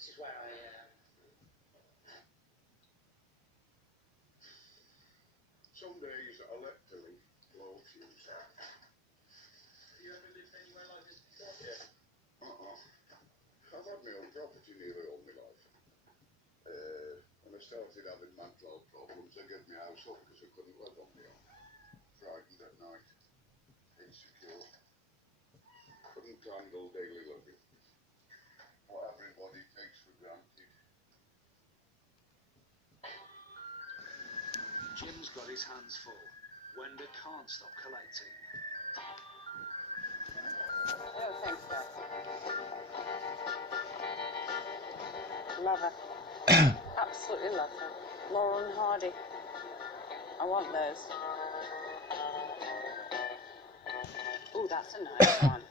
This is where I Some days I let Billy blow a fuse out. Have you ever lived anywhere like this before? Yeah. I've had my own property nearly all my life. When I started having mental health problems, I gave my house up because I couldn't live on my own. Frightened at night, insecure, couldn't handle daily living. What everybody takes for granted. Jim's got his hands full. Wenda can't stop collecting. Oh, thanks, Dad. Love her. Absolutely love her. Laurel and Hardy. I want those. Oh, that's a nice one.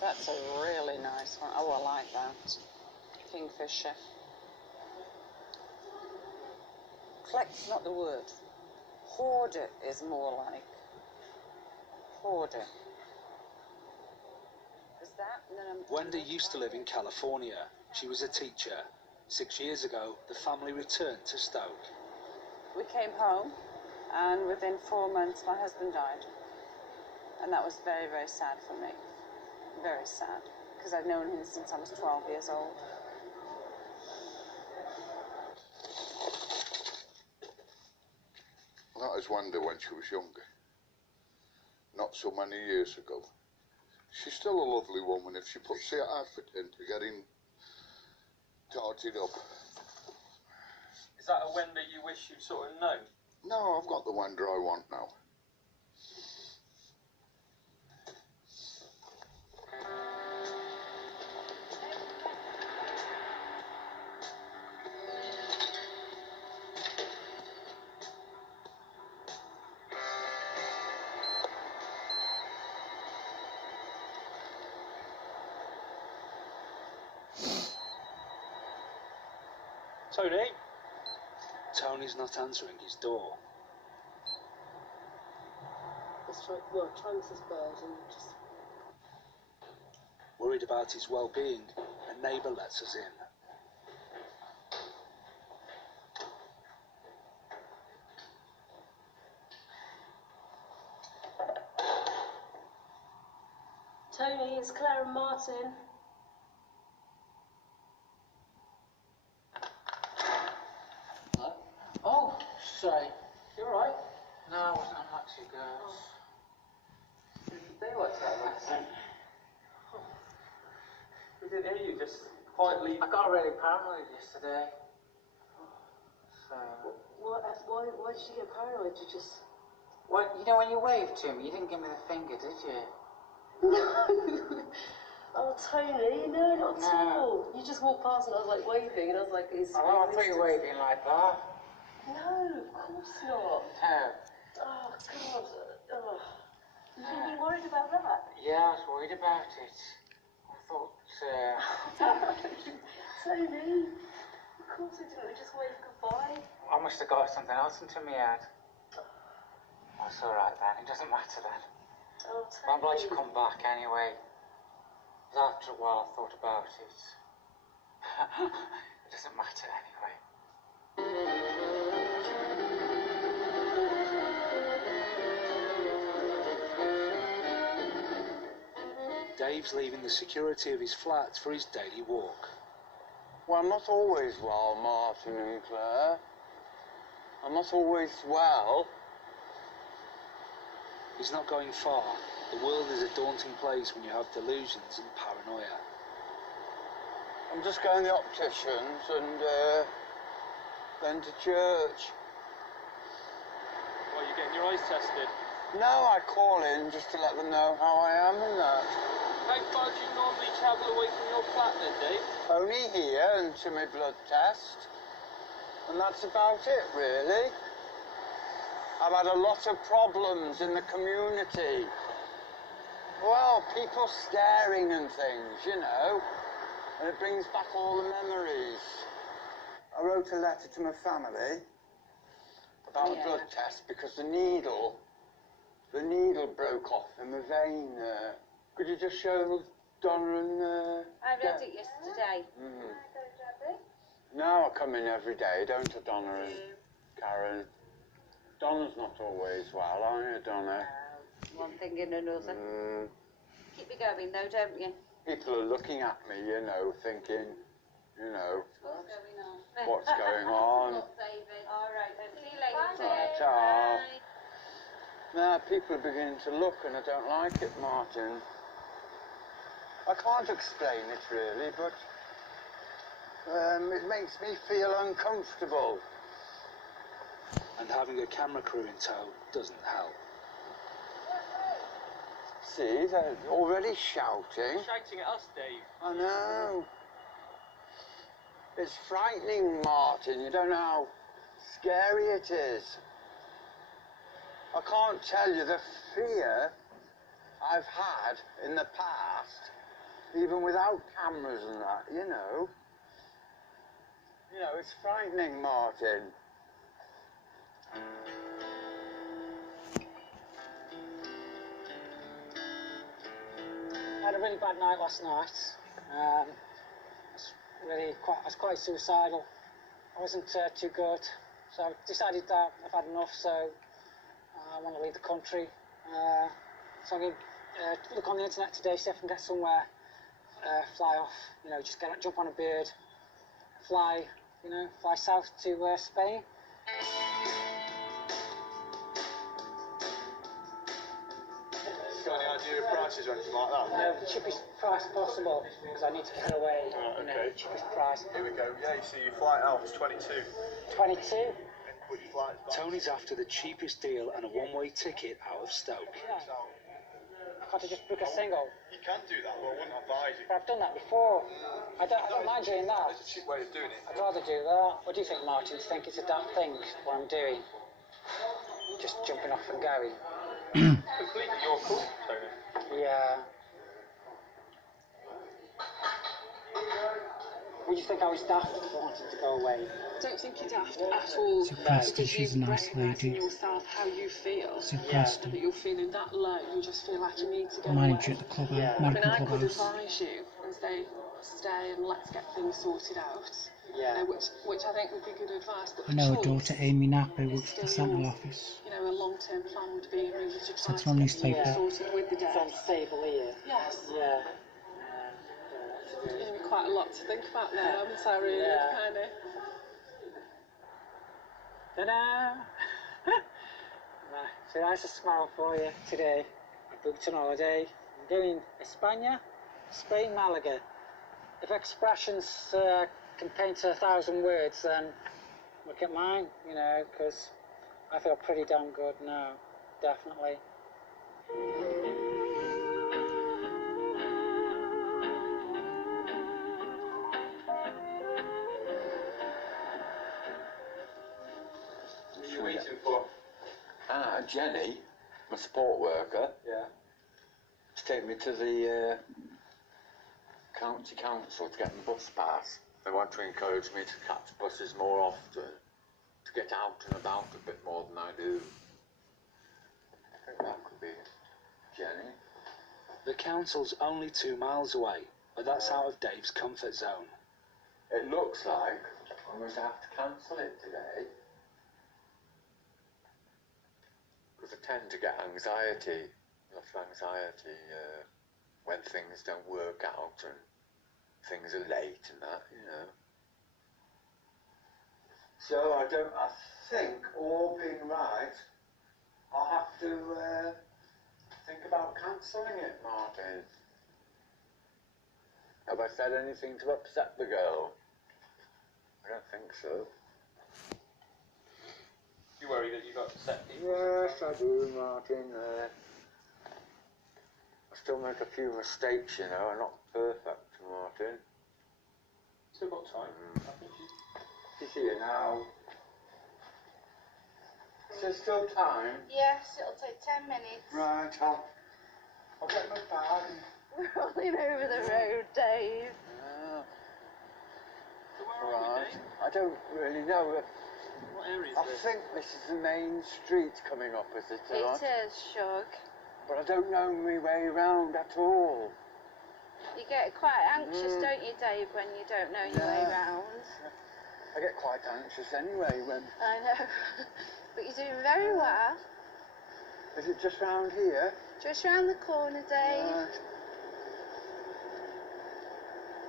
That's a really nice one. Oh, I like that. Kingfisher. Collect's not the word. Hoarder is more like. Hoarder. Is that? And then Wenda used to live in California. She was a teacher. 6 years ago, the family returned to Stoke. We came home, and within 4 months, my husband died. And that was very, very sad for me. Very sad. Because I'd known him since I was 12 years old. That is Wanda when she was younger. Not so many years ago. She's still a lovely woman if she puts the effort into getting tarted up. Is that a Wenda you wish you'd sort of known? No, I've got the Wanda I want now. Tony? Tony's not answering his door. Let's try with this bird and just... Worried about his well-being, a neighbour lets us in. Tony, it's Claire and Martin. Oh, sorry. You alright? No, I wasn't on much you girls. They like that last. We didn't hear you, just quietly. I got really paranoid yesterday. So... Why did you get paranoid? You just... Well, you know when you waved to me, you didn't give me the finger, did you? No. Oh, Tony, no, not at all. You just walked past and I was like waving and I was like, is... Oh, I thought you were waving like that. No, of course not. No. Oh, God. Oh. You should be worried about that. Yeah, I was worried about it. I thought, Tony, of course I didn't. We just waved goodbye. I must have got something else into my head. That's alright then, it doesn't matter then. Oh, Tony. I'm glad you come back anyway. After a while I thought about it. It doesn't matter anyway. Dave's leaving the security of his flat for his daily walk. Well, I'm not always well, Martin and Claire. I'm not always well. He's not going far. The world is a daunting place when you have delusions and paranoia. I'm just going to the opticians and then to church. Well, you're getting your eyes tested. No, I call in just to let them know how I am and that. How far do you normally travel away from your flat then, Dave? Only here and to my blood test. And that's about it, really. I've had a lot of problems in the community. Well, people staring and things, you know. And it brings back all the memories. I wrote a letter to my family about a blood test because the needle broke off in my vein there. Could you just show Donna and... I read it yesterday. No, I come in every day, don't I, Donna and Karen? Donna's not always well, are you, Donna? One thing in another. Keep me going though, don't you? People are looking at me, you know, thinking, you know, What's going on? what's going on. Look, baby. All right, then. See you later. Right, ta. Now people are beginning to look and I don't like it, Martin. I can't explain it really, but it makes me feel uncomfortable. And having a camera crew in tow doesn't help. See, they're already shouting. Shouting at us, Dave. I know. It's frightening, Martin. You don't know how scary it is. I can't tell you the fear I've had in the past, even without cameras and that, you know. You know, it's frightening, Martin. I had a really bad night last night. I was quite suicidal. I wasn't too good, so I decided that I've had enough. So I want to leave the country. So I'm going to look on the internet today, see if I can get somewhere, fly off. You know, just jump on a bird, fly. You know, fly south to Spain. Got any idea of prices or anything like that? No, the cheapest price possible, because I need to get away. Right, You know, okay. the cheapest price. Here we go. Yeah, you see your flight out is 22. 22. And put your flight back. Tony's after the cheapest deal and a one-way ticket out of Stoke. Can't I just book a single? You can do that, but I wouldn't advise it. But I've done that before. I don't mind doing that. It's a cheap way of doing it. I'd rather do that. What do you think, Martin? Do you think it's a daft thing, what I'm doing? Just jumping off and going? Completely your call, Tony. Yeah. Would you think I was daft for wanting to go away? I don't think you're daft at all. Preston, Because she's a you nice recognise in lady. yourself how you feel. Sue And Preston, that you're feeling that low, you just feel like you need to go manager away. at the club, Yeah. I mean, American I could clubhouse. advise you and say, stay and let's get things sorted out. Yeah. You know, which I think would be good advice. But I know her the daughter choice Amy Napper is works at the still central yours. office. You know, a long-term plan would be really to try Central to get newspaper. things sorted with the It's on death. stable here. Yes. Yeah. Giving me quite a lot to think about there, haven't I, really? Yeah. Kind of. Ta-da! Right, so that's a smile for you today. I booked an holiday. I'm going España, Spain, Malaga. If expressions can paint 1,000 words, then look at mine, you know, because I feel pretty damn good now, definitely. Who are you waiting for? Jenny, my sport worker, Yeah. to take me to the county council to get my bus pass. They want to encourage me to catch buses more often, to get out and about a bit more than I do. I think that could be Jenny. The council's only 2 miles away, but that's out of Dave's comfort zone. It looks like I'm going to have to cancel it today. Because I tend to get anxiety, a lot of anxiety when things don't work out and things are late and that, you know. So I think, all being right, I'll have to think about cancelling it, Martin. Have I said anything to upset the girl? I don't think so. You worry that you got upset people? Yes, I do, Martin. I still make a few mistakes, you know. I'm not perfect, Martin. Still got time. She's here now. Is there still time? Yes, it'll take 10 minutes. Right, I'll get my bag. We're rolling over the road, Dave. Right. I don't really know. What area is I this? think this is the main street coming up, is it? It is, Shug. But I don't know my way around at all. You get quite anxious, don't you, Dave, when you don't know your way round? I get quite anxious anyway when... I know. But you're doing very well. Is it just round here? Just round the corner, Dave.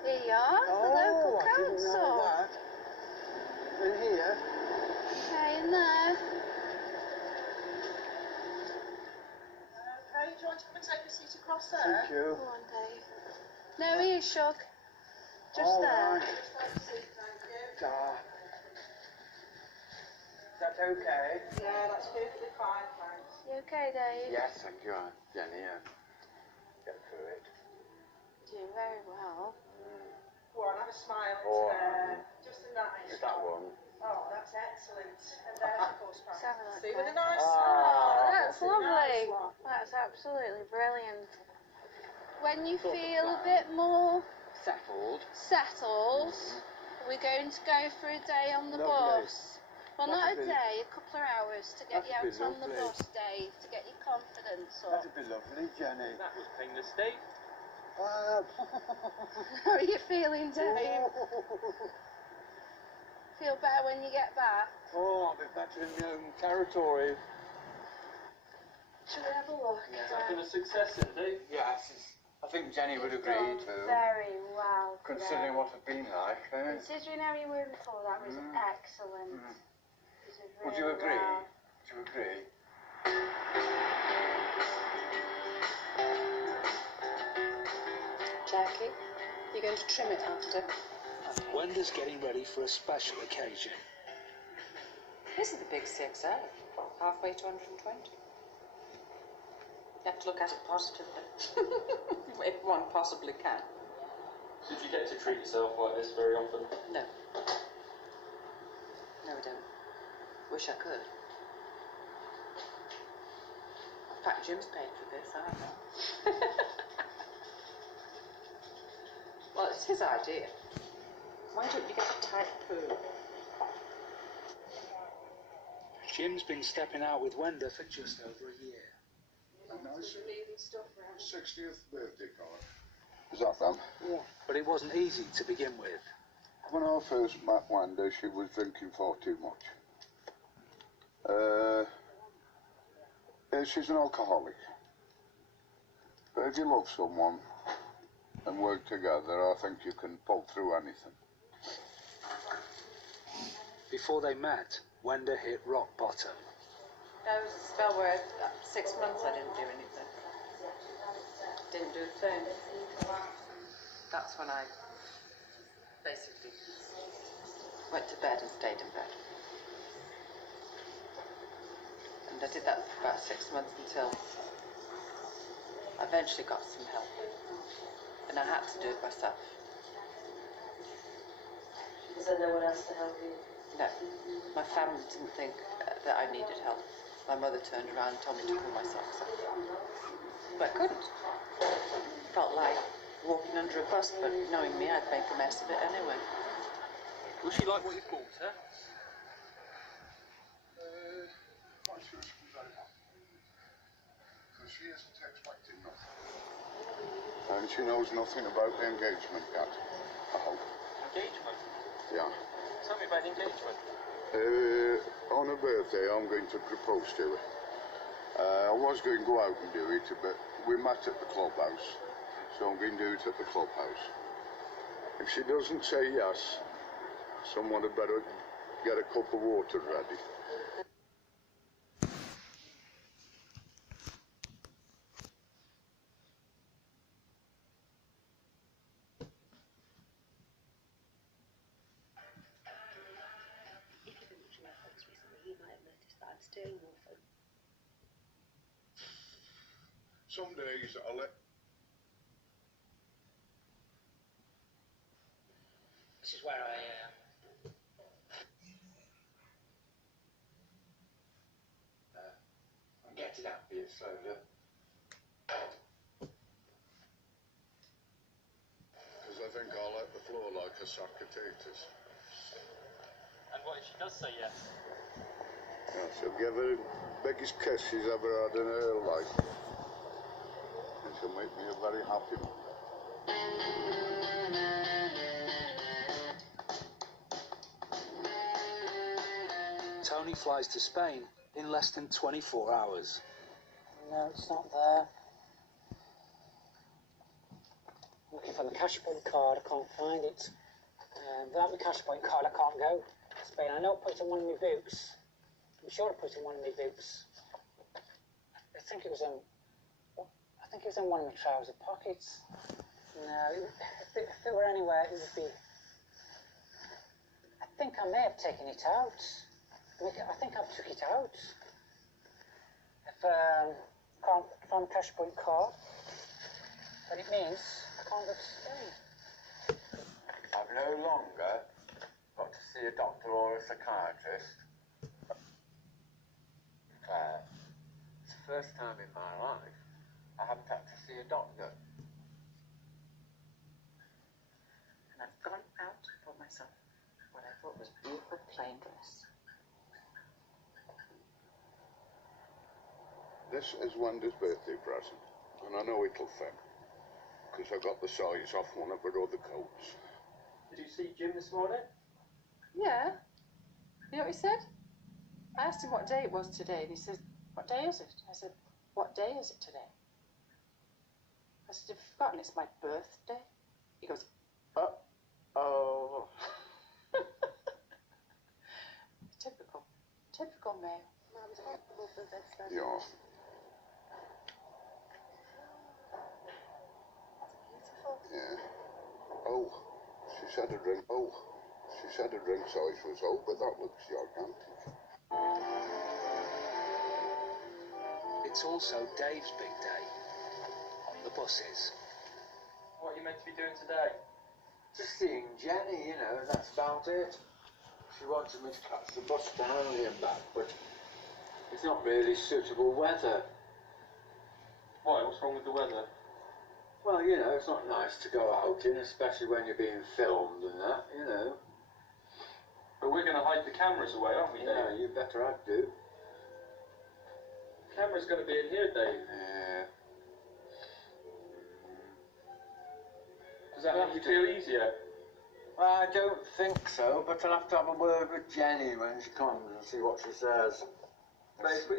Here you are, the local I didn't council. know that. In here? Okay, in there. Okay, do you want to come and take a seat across there? Thank you. Go on, Dave. No, here, Shug. Just All there. right. Is that okay? Yeah, that's perfectly fine, thanks. You okay, Dave? Yes, thank you, Jenny. Get through it. Doing very well. Go on, have a smile. Oh, Just a nice is that one? Oh, that's excellent. And there's the course Let's have a look, See, with a Dave. nice Oh, smile. that's lovely. Nice one. That's absolutely brilliant. When you feel a bit more settled, we're going to go for a day on the Lovely. bus. Well, not a day, a couple of hours to get you out That'd be on the lovely. bus, Dave, to get your confidence up. That'd be lovely, Jenny. That was painless, Dave. How are you feeling, Dave? Feel better when you get back? Oh, I'll be better in my own territory. Shall we have a look? Has that been a success then, Dave? Yes, I think Jenny would agree too. Very well. Considering what I've been like, eh? Considering how you were before, that was excellent. You did Would you really agree? well. Would you agree? Jackie, you're going to trim it after. Wenda's getting ready for a special occasion. This is the big 6, halfway to 120. You have to look at it positively, if one possibly can. Did you get to treat yourself like this very often? No. No, I don't. Wish I could. In fact, Jim's paid for this, I haven't. Well, it's his idea. Why don't you get a tight poo? Jim's been stepping out with Wenda for just over a year. A nice 60th birthday card. Is that them? Yeah. But it wasn't easy to begin with. When I first met Wanda, she was drinking far too much. She's an alcoholic. But if you love someone and work together, I think you can pull through anything. Before they met, Wenda hit rock bottom. There was a spell where 6 months I didn't do anything. Didn't do a thing. That's when I basically went to bed and stayed in bed. And I did that for about 6 months until I eventually got some help. And I had to do it myself. Is there no one else to help you? No, my family didn't think that I needed help. My mother turned around and told me to pull myself up. But I couldn't. Felt like walking under a bus, but knowing me, I'd make a mess of it anyway. Will she like what you bought her? Quite sure she was very happy. Because she isn't expecting nothing. And she knows nothing about the engagement yet, I hope. Engagement? Yeah. Tell me about engagement. On her birthday, I'm going to propose to her. I was going to go out and do it, but we met at the clubhouse. so I'm going to do it at the clubhouse. If she doesn't say yes, someone had better get a cup of water ready. If you've been watching my vlogs recently, you might have noticed that I'm still morphing. Some days I'll let... This is where I I'm getting happy slowly. Because I think I'll let the floor like a sack of taters. And what if she does say yes? Yeah, she'll give her the biggest kiss she's ever had in her life. And she'll make me a very happy man. Tony flies to Spain in less than 24 hours. No, it's not there. I'm looking for the cash point card, I can't find it. Without the cash point card, I can't go to Spain. I know I put it in one of my boots. I'm sure I put it in one of my boots. I think it was in one of my trouser pockets. No, if it were anywhere, it would be... I think I may have taken it out. I think I took it out. If can't find a cash point card, then it means I can't go to Spain. I've no longer got to see a doctor or a psychiatrist. Claire, it's the first time in my life I haven't had to see a doctor. And I've gone out and bought myself what I thought was a beautiful plain dress. This is Wendy's birthday present, and I know it'll fit, because I got the size off one of her other coats. Did you see Jim this morning? Yeah. You know what he said? I asked him what day it was today, and he said, "What day is it?" I said, "What day is it today?" I said, "Have you forgotten it's my birthday?" He goes, "Uh-oh." Typical male. I'm responsible for this then. Yeah. Beautiful. Yeah. Oh, she said a drink. Oh, she said a drink size was old, but that looks gigantic. It's also Dave's big day on the buses. What are you meant to be doing today? Just seeing Jenny, you know, that's about it. She wanted me to catch the bus down here and back, but it's not really suitable weather. Why? What's wrong with the weather? Well, you know, it's not nice to go out in, especially when you're being filmed and that, you know. But we're going to hide the cameras away, aren't we, Dave? Yeah, you better have to. Camera's going to be in here, Dave. Yeah. Does that make you feel easier? Well, I don't think so, but I'll have to have a word with Jenny when she comes and see what she says. But if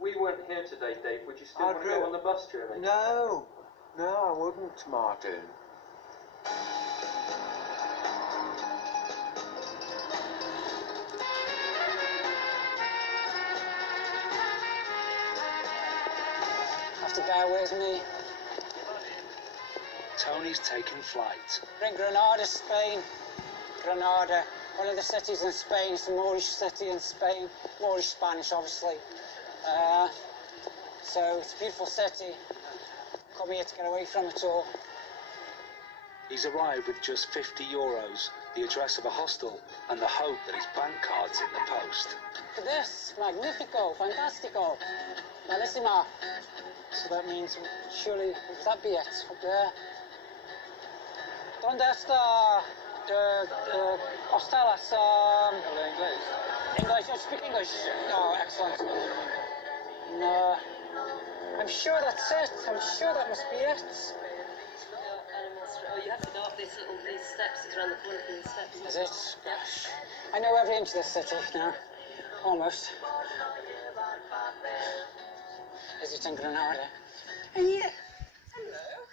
we weren't here today, Dave, would you still want to go on the bus journey? No, I wouldn't, Martin. Have to bear with me. Tony's taking flight. We're in Granada, Spain. Granada, one of the cities in Spain. It's a Moorish city in Spain. Moorish Spanish, obviously. So it's a beautiful city. Come here to get away from it all. He's arrived with just €50, the address of a hostel, and the hope that his bank card's in the post. Look at this. Magnifico. Fantastico. Bellissima. So that means, surely, would that be it? Up there. ¿Dónde está hostelas? English. You speak English? Oh, excellent. No. I'm sure that's it. I'm sure that must be it. Oh, you have to go up these steps. It's around the corner from these steps. Is it? Gosh. I know every inch of this city now. Almost. Is it in Granada? Yeah. Hello.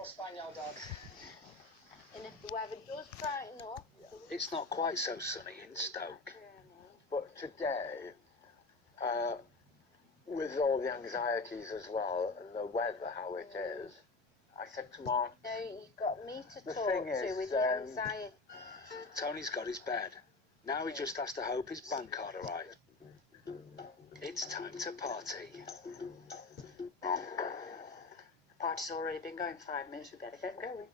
All Spaniel dogs. And if the weather does brighten up... It's not quite so sunny in Stoke. But today, with all the anxieties as well, and the weather, how it is, I said to Mark... No, you've got me to The talk thing to is, with the anxiety. Tony's got his bed. Now he just has to hope his bank card arrives. It's time to party. The party's already been going 5 minutes, we better get going.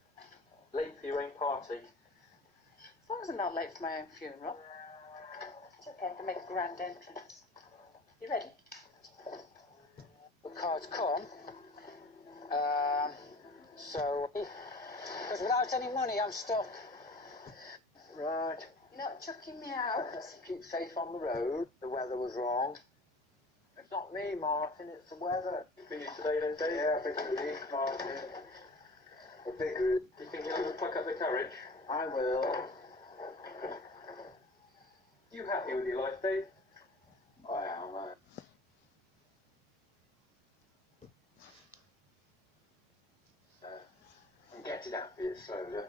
Late for your own party. As long as I'm not late for my own funeral. It's okay, I can make a grand entrance. You ready? The cards come. Because without any money, I'm stuck. Right. You're not chucking me out. Keep safe on the road. The weather was wrong. It's not me, Martin, it's the weather. Busy today then, Dave? Yeah, a bit of relief, Martin. A big relief. Do you think you'll ever pluck up the courage? I will. You happy with your life, Dave? I am. I'm getting happy slowly.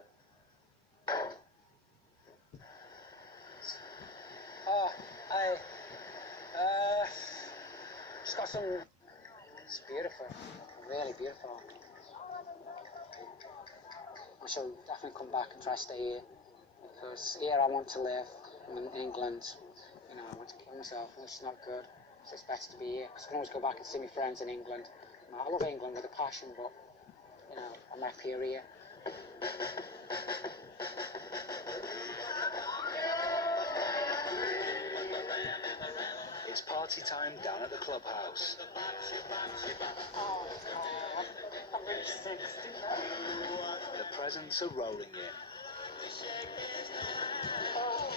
Just got some... It's beautiful. Really beautiful. I shall definitely come back and try to stay here. Because here I want to live. I'm in England. You know, I want to kill myself, which is not good. So it's better to be here. Because I can always go back and see my friends in England. You know, I love England with a passion, but, you know, I'm happier here. It's party time down at the clubhouse. Oh, God. I'm really 60 now. The presents are rolling in. Oh.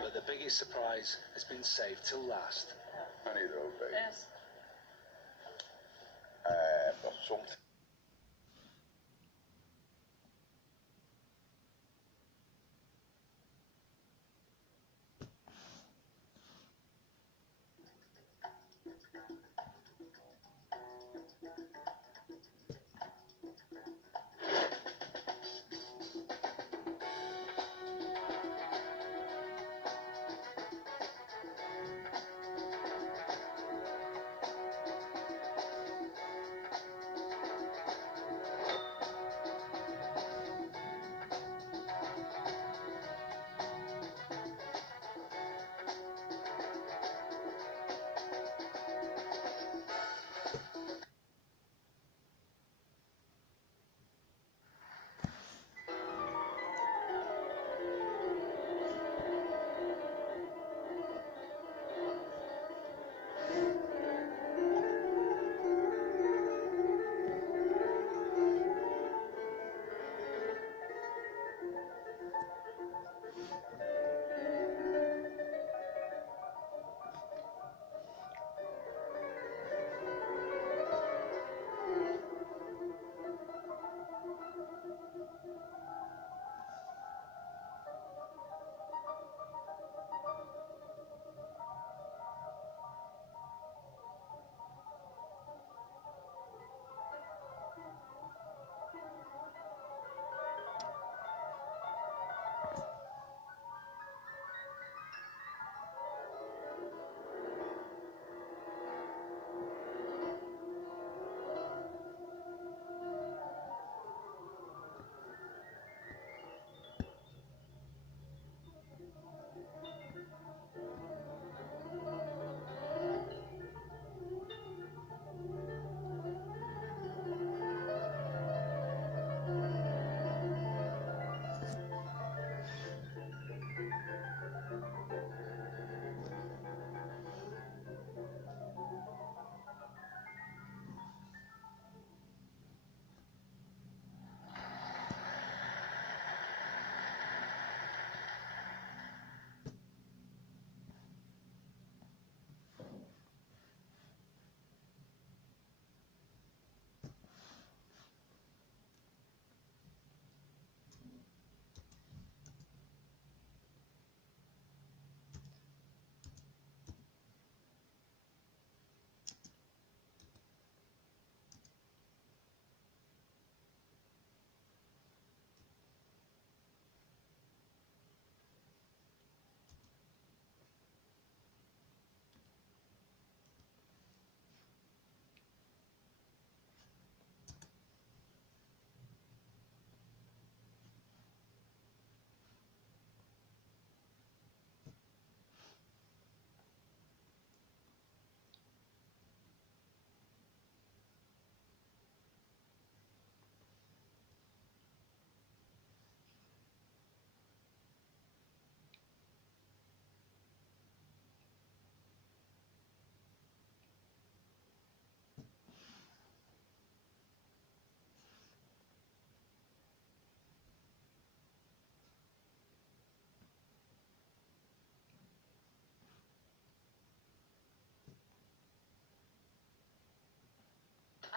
But the biggest surprise has been saved till last. Honey though, babe. Yes. Got something.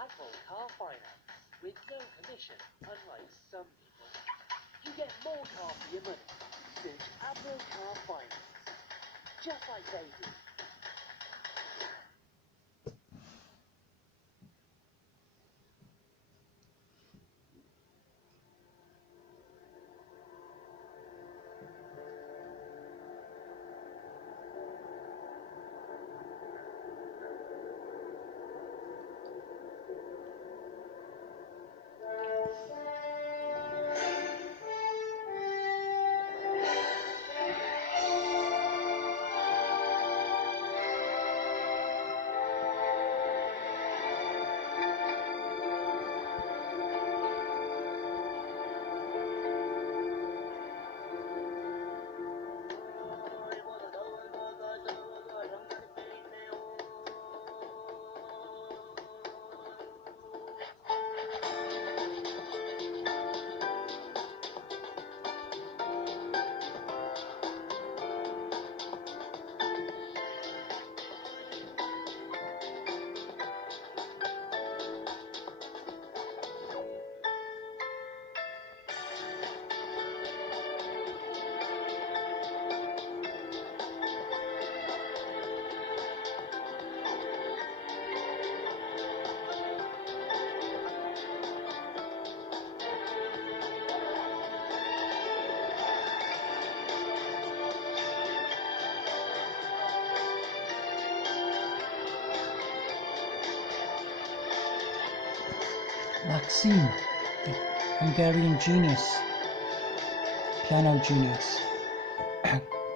Amore Car Finance with no commission, unlike some people. You get more car for your money. Search Amore Car Finance, just like they do. Maxime, the Hungarian genius, piano genius,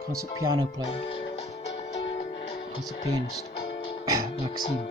concert piano player, concert pianist, Maxime.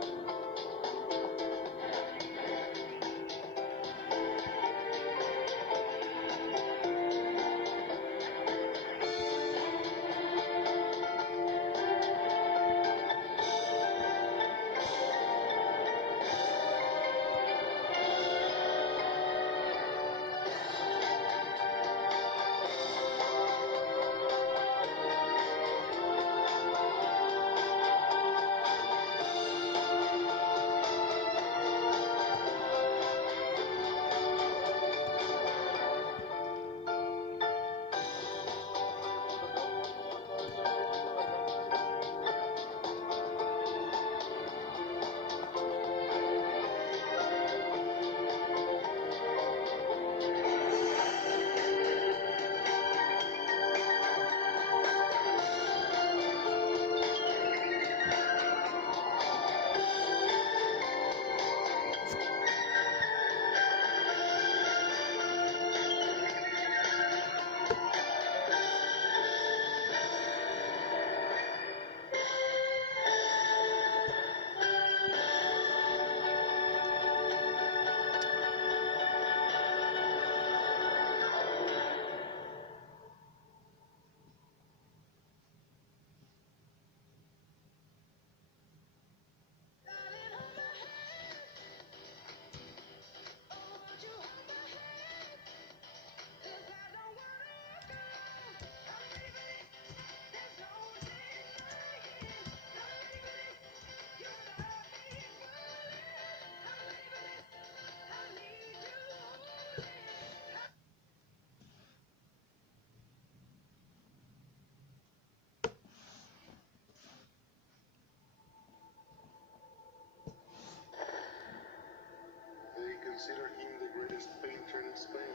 Consider him the greatest painter in Spain.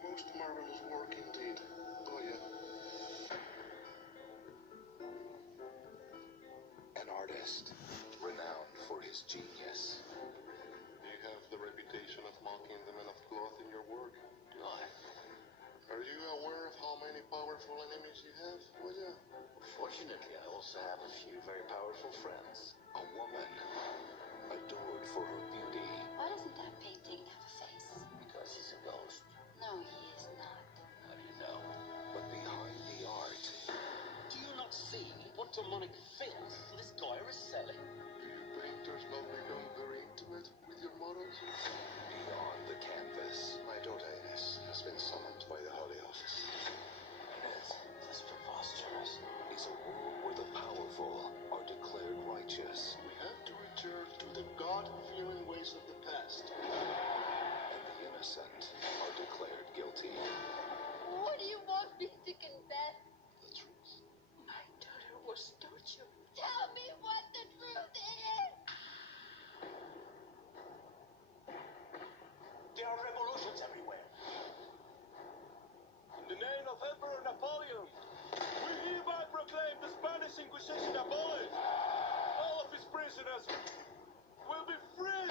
Most marvelous work indeed. Oh yeah. An artist, renowned for his genius. Do you have the reputation of mocking the men of cloth in your work? Are you aware of how many powerful enemies you have? Oh yeah. Fortunately, I also have a few very powerful friends. A woman, adored for her beauty. Why doesn't that painting have a face? Because he's a ghost. No, he is not. How do you know? But behind the art... Do you not see what demonic filth this guy is selling? Do you painters not become very intimate with your models? Beyond the canvas. My daughter Ines has been summoned by the Holy Office. Ines, that's preposterous. Is a world where the powerful are course, don't you? Tell me what the truth is! There are revolutions everywhere. In the name of Emperor Napoleon, we hereby proclaim the Spanish Inquisition abolished. All of his prisoners will be free.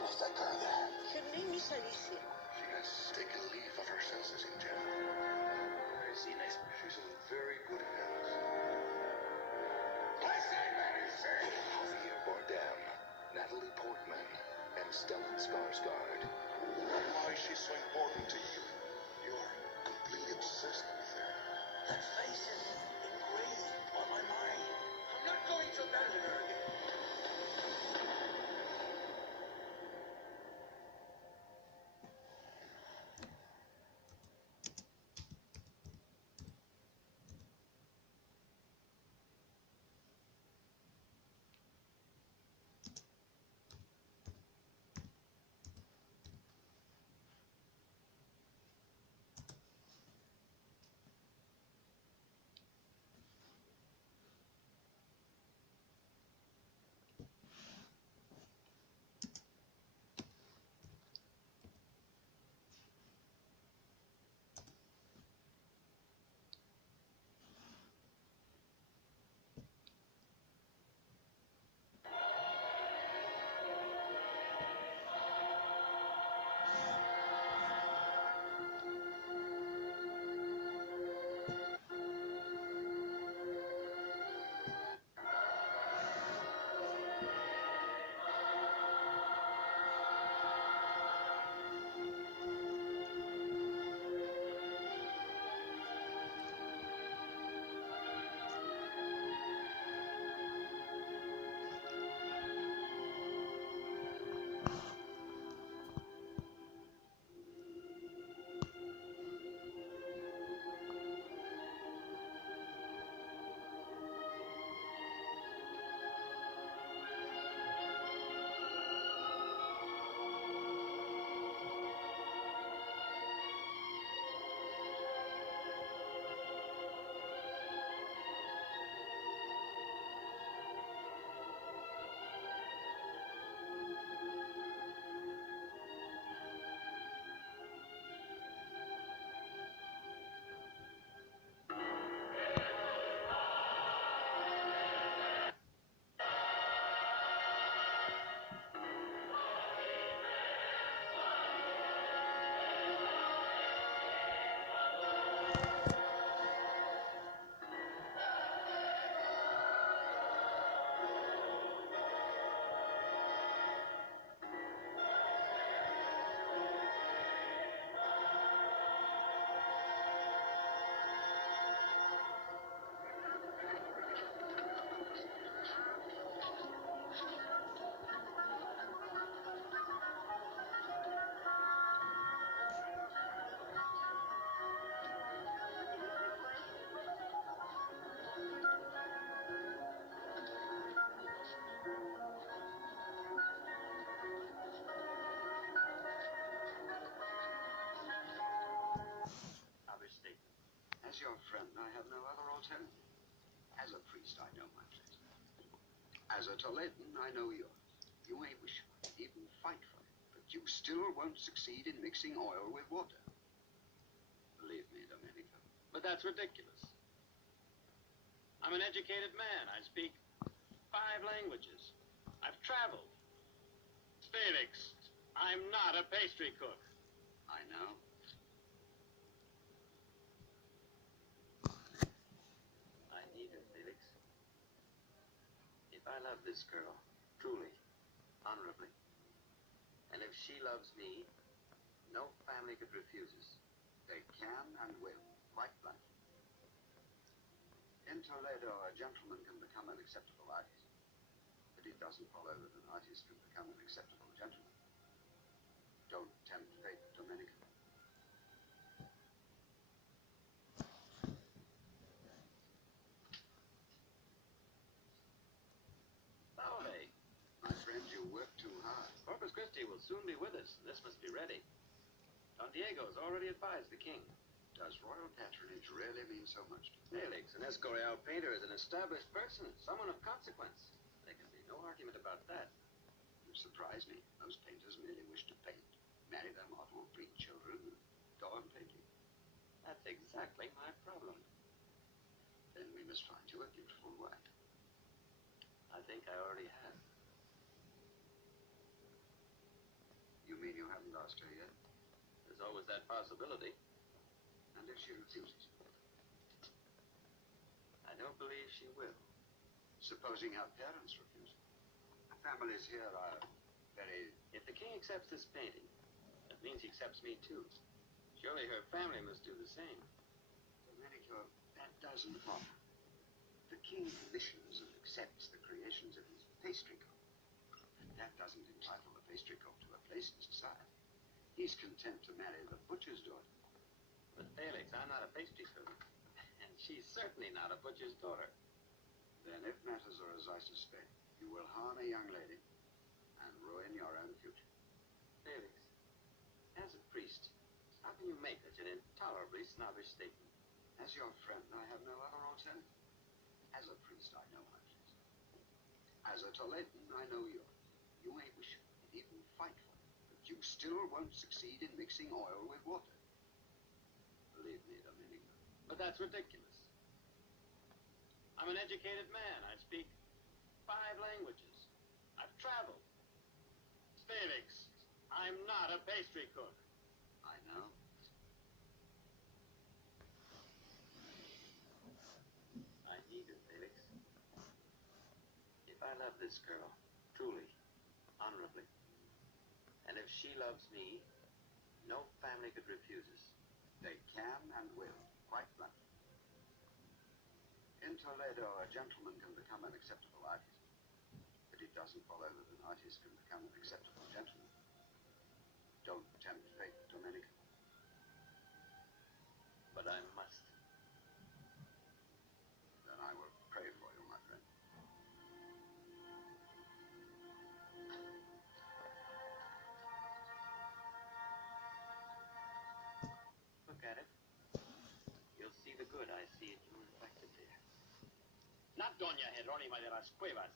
Who's that girl there? Her name is Alicia. She has taken leave of her senses in jail. Where is Inés? She's in very good hands. I say, Alicia! Javier Bardem, Natalie Portman, and Stellan Skarsgård. Why is she so important to you? You're completely obsessed with her. That face is engraved on my mind. I'm not going to abandon her again. As your friend, I have no other alternative. As a priest, I know my place. As a Toledan, I know yours. You may wish for it, even fight for it, but you still won't succeed in mixing oil with water. Believe me, Domenico. But that's ridiculous. I'm an educated man. I speak 5 languages. I've traveled. Felix, I'm not a pastry cook. I know. I need her, Felix. If I love this girl, truly, honorably, and if she loves me, no family could refuse us. They can and will, quite bluntly. In Toledo, a gentleman can become an acceptable artist, but it doesn't follow that an artist can become an acceptable gentleman. Don't tempt fate, Domenico. Howdy. My friend, you work too hard. Corpus Christi will soon be with us, and this must be ready. Don Diego's already advised the king. Does royal patronage really mean so much to you? Felix, an Escorial painter is an established person, someone of consequence. There can be no argument about that. You surprise me. Most painters merely wish to paint, marry their model, breed children, and go on painting. That's exactly my problem. Then we must find you a beautiful wife. I think I already have. You mean you haven't asked her yet? There's always that possibility. And if she refuses? I don't believe she will. Supposing our parents refuse? Families here are very... If the king accepts this painting, that means he accepts me too. Surely her family must do the same. Domenico, that doesn't matter. The king commissions and accepts the creations of his pastry cook. That doesn't entitle the pastry cook to a place in society. He's content to marry the butcher's daughter. But Felix, I'm not a pastry cook. And she's certainly not a butcher's daughter. Then if matters are as I suspect, you will harm a young lady and ruin your own future. Felix, as a priest, how can you make such an intolerably snobbish statement? As your friend, I have no other alternative. As a priest, I know my place. As a Toledan, I know yours. You may wish for it, even fight for it, but you still won't succeed in mixing oil with water. Believe me, Domenico. But that's ridiculous. I'm an educated man. I speak 5 languages. I've traveled. Felix, I'm not a pastry cook. I know. I need her, Felix. If I love this girl, truly, honorably, and if she loves me, no family could refuse us. They can and will, quite bluntly. In Toledo, a gentleman can become an acceptable artist, but it doesn't follow that an artist can become an acceptable gentleman. Don't tempt fate, Domenico. But I must. Then I will pray for you, my friend. Look at it. You'll see the good I see in you reflected there. Not Doña Jerónima de las Cuevas,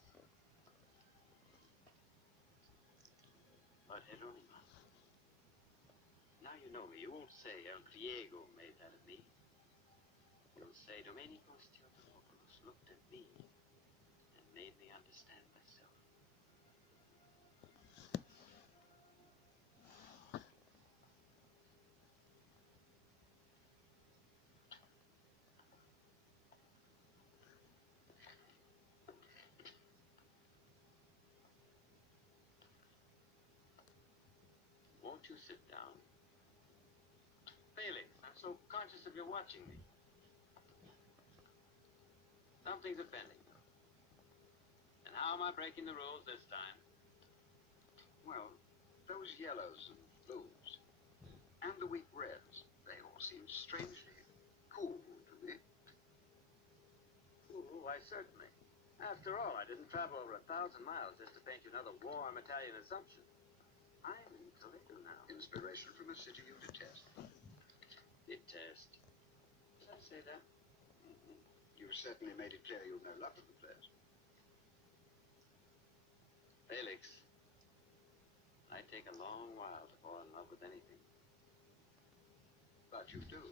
but Jerónima. Now you know me. You won't say El Griego made that of me. You'll say Domenico Stiotopoulos looked at me and made me understand myself. Won't you sit down? Felix, I'm so conscious of your watching me. Something's offending you. And how am I breaking the rules this time? Well, those yellows and blues, and the weak reds, they all seem strangely cool to me. Ooh, why certainly. After all, I didn't travel over 1,000 miles just to paint you another warm Italian assumption. I'm in Toledo now. Inspiration from a city you detest. Detest. Did I say that? Mm-hmm. You certainly made it clear you've no love for the place. Felix, I take a long while to fall in love with anything. But you do.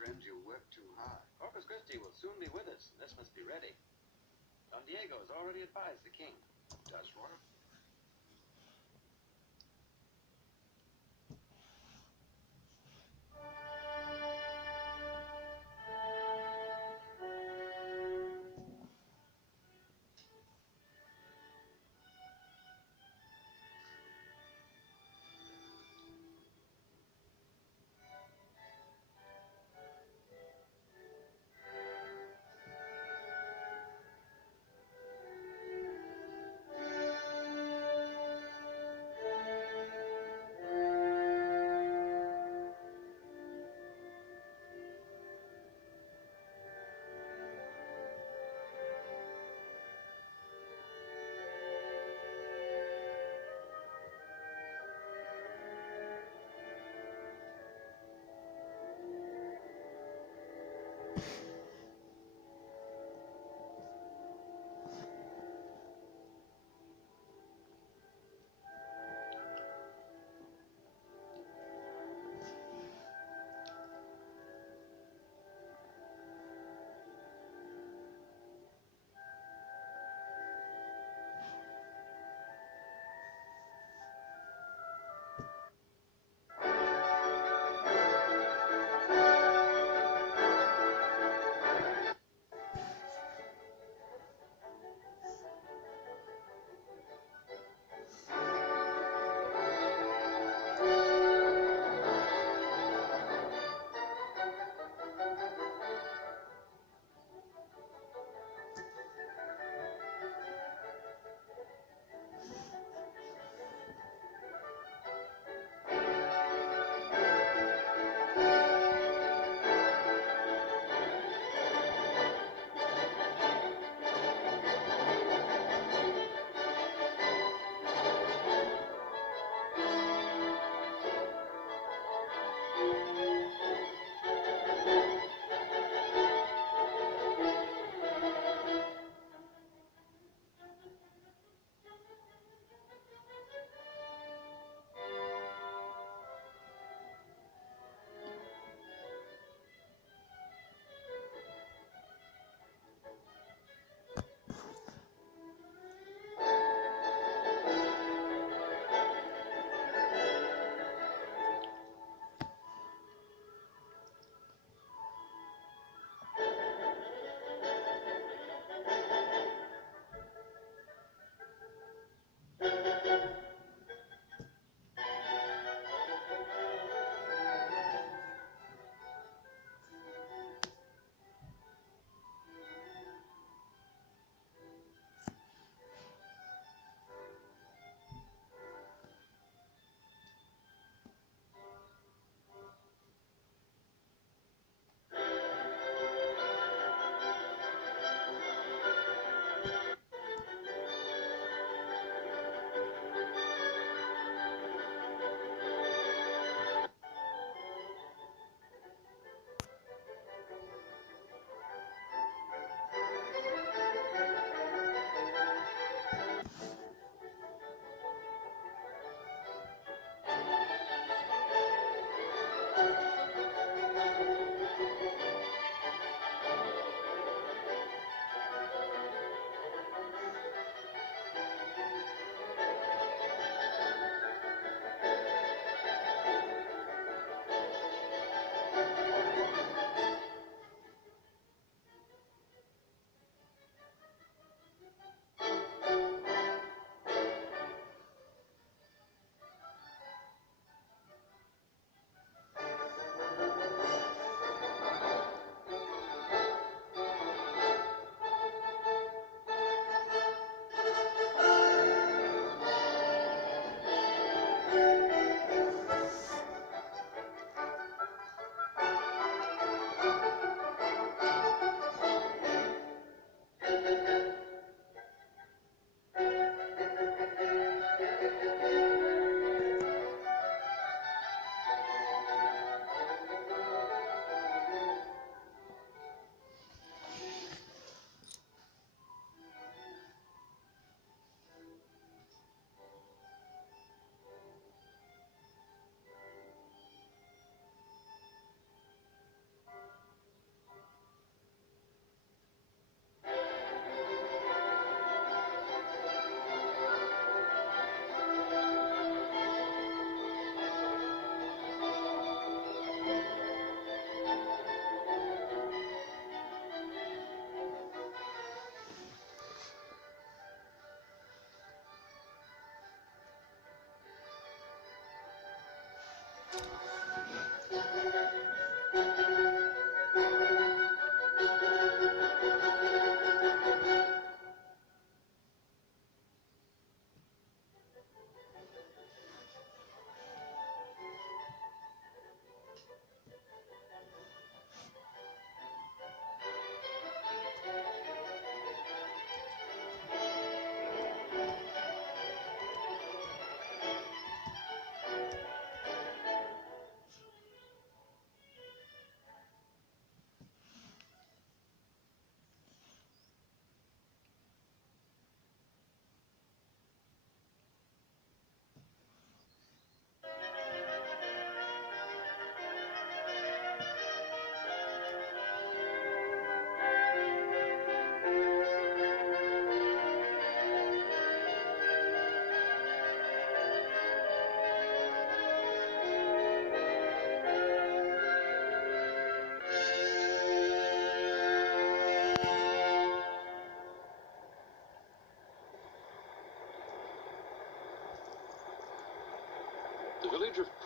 friends, you work too hard. Corpus Christi will soon be with us, and this must be ready. Don Diego has already advised the king. Does what?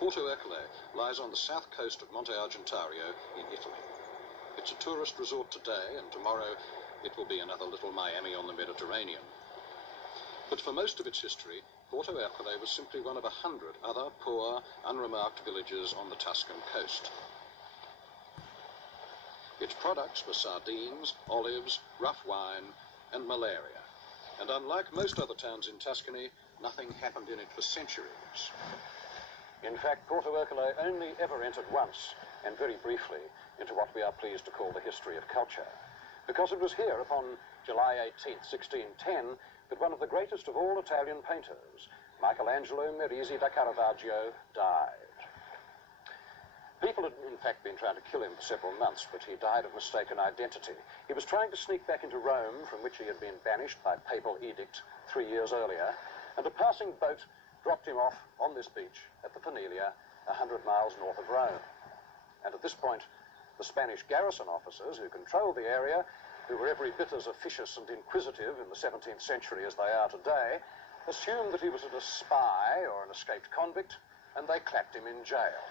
Porto Ercole lies on the south coast of Monte Argentario in Italy. It's a tourist resort today, and tomorrow it will be another little Miami on the Mediterranean. But for most of its history, Porto Ercole was simply one of 100 other poor, unremarked villages on the Tuscan coast. Its products were sardines, olives, rough wine, and malaria. And unlike most other towns in Tuscany, nothing happened in it for centuries. In fact, Porto Ercole only ever entered once, and very briefly, into what we are pleased to call the history of culture. Because it was here, upon July 18th, 1610, that one of the greatest of all Italian painters, Michelangelo Merisi da Caravaggio, died. People had, in fact, been trying to kill him for several months, but he died of mistaken identity. He was trying to sneak back into Rome, from which he had been banished by papal edict 3 years earlier, and a passing boat dropped him off on this beach at the Fenilia, 100 miles north of Rome. And at this point, the Spanish garrison officers who controlled the area, who were every bit as officious and inquisitive in the 17th century as they are today, assumed that he was a spy or an escaped convict, and they clapped him in jail.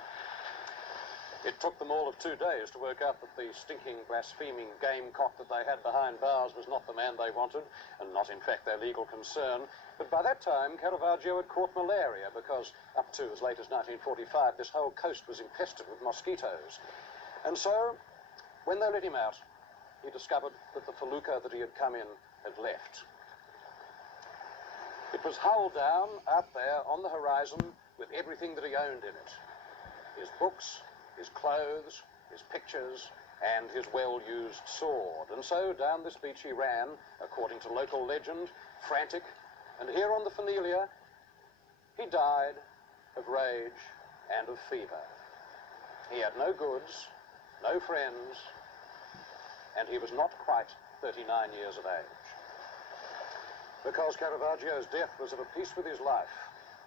It took them all of 2 days to work out that the stinking, blaspheming gamecock that they had behind bars was not the man they wanted, and not, in fact, their legal concern. But by that time, Caravaggio had caught malaria, because up to as late as 1945, this whole coast was infested with mosquitoes. And so, when they let him out, he discovered that the felucca that he had come in had left. It was hull down, out there, on the horizon, with everything that he owned in it. His books, his clothes, his pictures, and his well-used sword. And so down this beach he ran, according to local legend, frantic, and here on the Fenilia, he died of rage and of fever. He had no goods, no friends, and he was not quite 39 years of age. Because Caravaggio's death was of a piece with his life,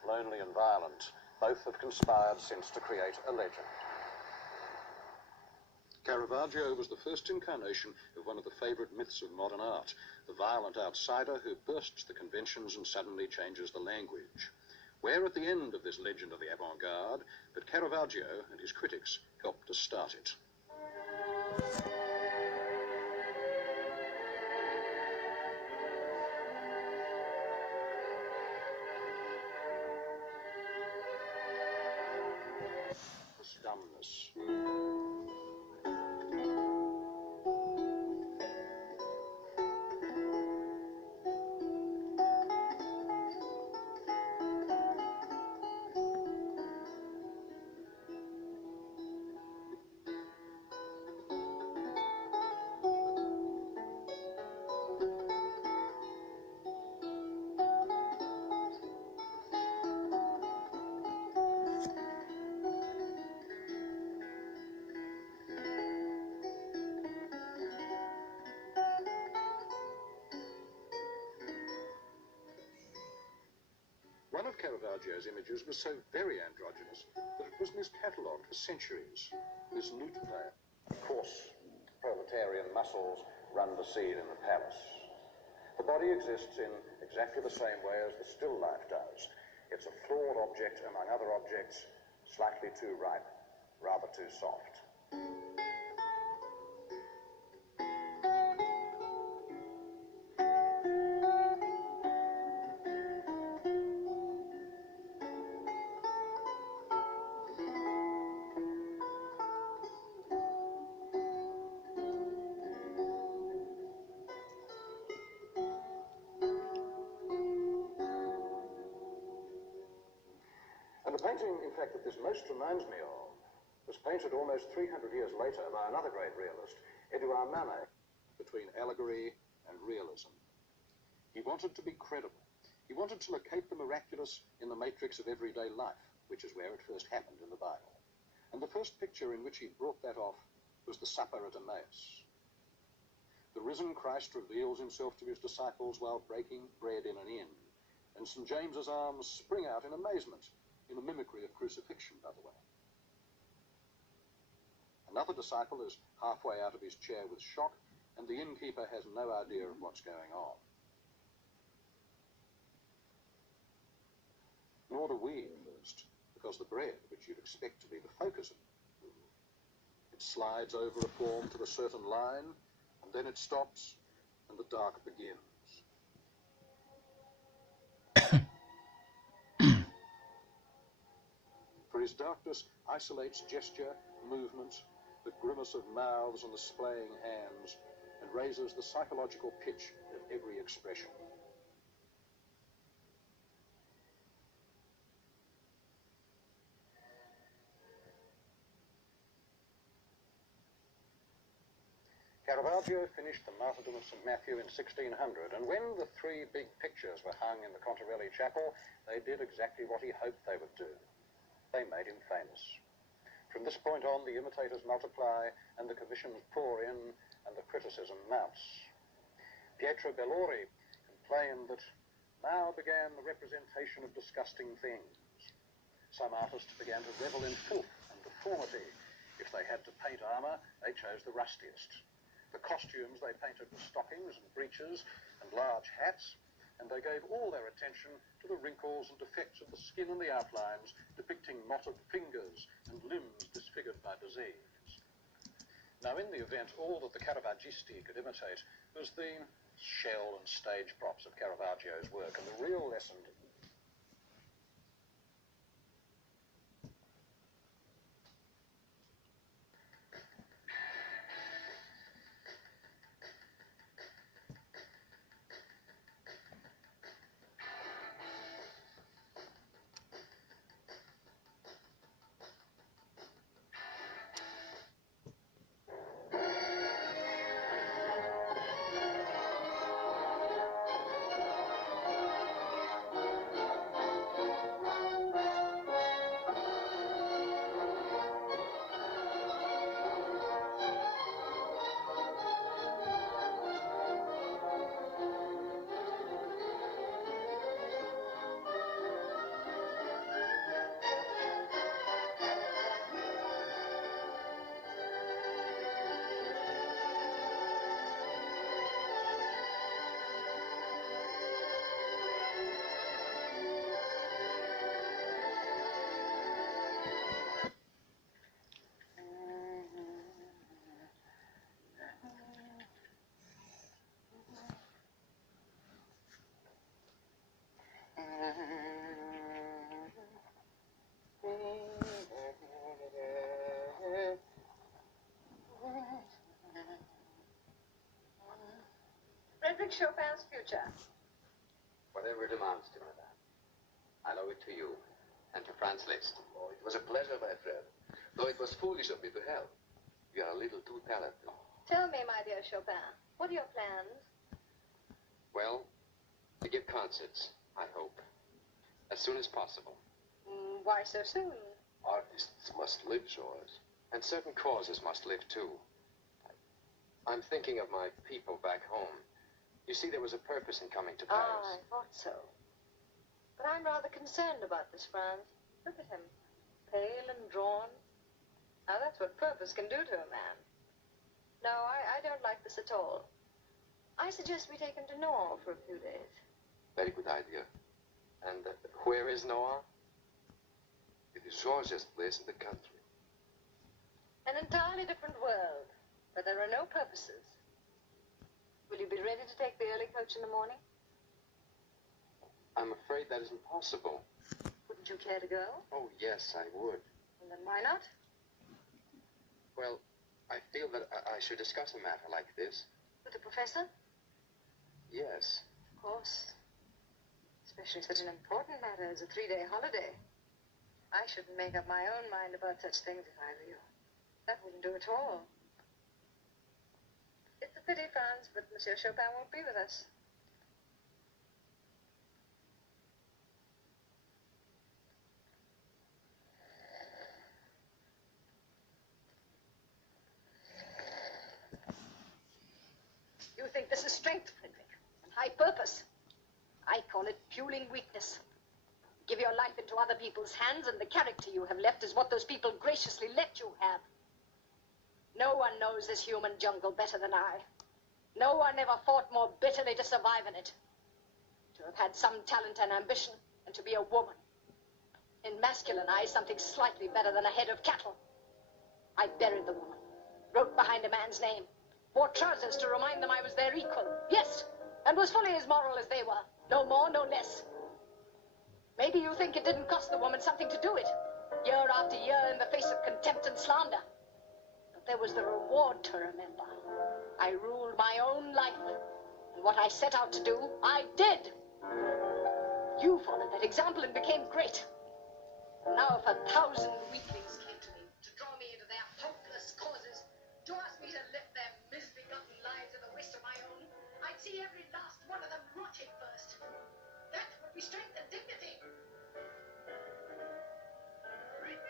lonely and violent, both have conspired since to create a legend. Caravaggio was the first incarnation of one of the favorite myths of modern art, the violent outsider who bursts the conventions and suddenly changes the language. We're at the end of this legend of the avant-garde, but Caravaggio and his critics helped to start it. Dumbness. One of Caravaggio's images was so very androgynous that it was miscatalogued for centuries. This lute player. Coarse proletarian muscles run the scene in the palace. The body exists in exactly the same way as the still life does. It's a flawed object among other objects, slightly too ripe, rather too soft. The painting, in fact, that this most reminds me of was painted almost 300 years later by another great realist, Edouard Manet, between allegory and realism. He wanted to be credible. He wanted to locate the miraculous in the matrix of everyday life, which is where it first happened in the Bible. And the first picture in which he brought that off was the supper at Emmaus. The risen Christ reveals himself to his disciples while breaking bread in an inn, and St. James's arms spring out in amazement, in a mimicry of crucifixion, by the way. Another disciple is halfway out of his chair with shock, and the innkeeper has no idea of what's going on. Nor do we at first, because the bread, which you'd expect to be the focus of it, slides over a form to a certain line, and then it stops, and the dark begins. For his darkness isolates gesture, movement, the grimace of mouths and the splaying hands, and raises the psychological pitch of every expression. Caravaggio finished the Martyrdom of St. Matthew in 1600, and when the three big pictures were hung in the Contarelli Chapel, they did exactly what he hoped they would do. They made him famous. From this point on, the imitators multiply, and the commissions pour in, and the criticism mounts. Pietro Bellori complained that now began the representation of disgusting things. Some artists began to revel in filth and deformity. If they had to paint armour, they chose the rustiest. The costumes they painted were stockings and breeches and large hats, and they gave all their attention to the wrinkles and defects of the skin and the outlines, depicting knotted fingers and limbs disfigured by disease. Now, in the event, all that the Caravaggisti could imitate was the shell and stage props of Caravaggio's work, and the real lesson... Frederick Chopin's future. Whatever it amounts to, madame. I owe it to you, and to Franz Liszt. Oh, it was a pleasure, my friend. Though it was foolish of me to help. You are a little too talented. Tell me, my dear Chopin, what are your plans? Well, to give concerts, I hope. As soon as possible. Why so soon? Artists must live, George. And certain causes must live, too. I'm thinking of my people back home. You see, there was a purpose in coming to Paris. Ah, I thought so. But I'm rather concerned about this, Franz. Look at him. Pale and drawn. Now, that's what purpose can do to a man. No, I don't like this at all. I suggest we take him to Nohant for a few days. Very good idea. And where is Nohant? It is George's place in the country. An entirely different world, where there are no purposes. Will you be ready to take the early coach in the morning? I'm afraid that isn't possible. Wouldn't you care to go? Oh, yes, I would. Well, then why not? Well, I feel that I should discuss a matter like this. With the professor? Yes. Of course. Especially such an important matter as a 3-day holiday. I shouldn't make up my own mind about such things if I were you. That wouldn't do at all. It's a pity, Franz, but Monsieur Chopin won't be with us. You think this is strength, Frederick, and high purpose. I call it fueling weakness. Give your life into other people's hands, and the character you have left is what those people graciously let you have. No one knows this human jungle better than I. No one ever fought more bitterly to survive in it. To have had some talent and ambition, and to be a woman. In masculine eyes, something slightly better than a head of cattle. I buried the woman, wrote behind a man's name, wore trousers to remind them I was their equal. Yes, and was fully as moral as they were. No more, no less. Maybe you think it didn't cost the woman something to do it, year after year in the face of contempt and slander. But there was the reward to remember. I ruled my own life, and what I set out to do, I did. You followed that example and became great. And now if 1,000 weaklings came to me to draw me into their hopeless causes, to ask me to lift their misbegotten lives in the waste of my own, I'd see every last one of them rotting first. That would be strength and dignity. Right,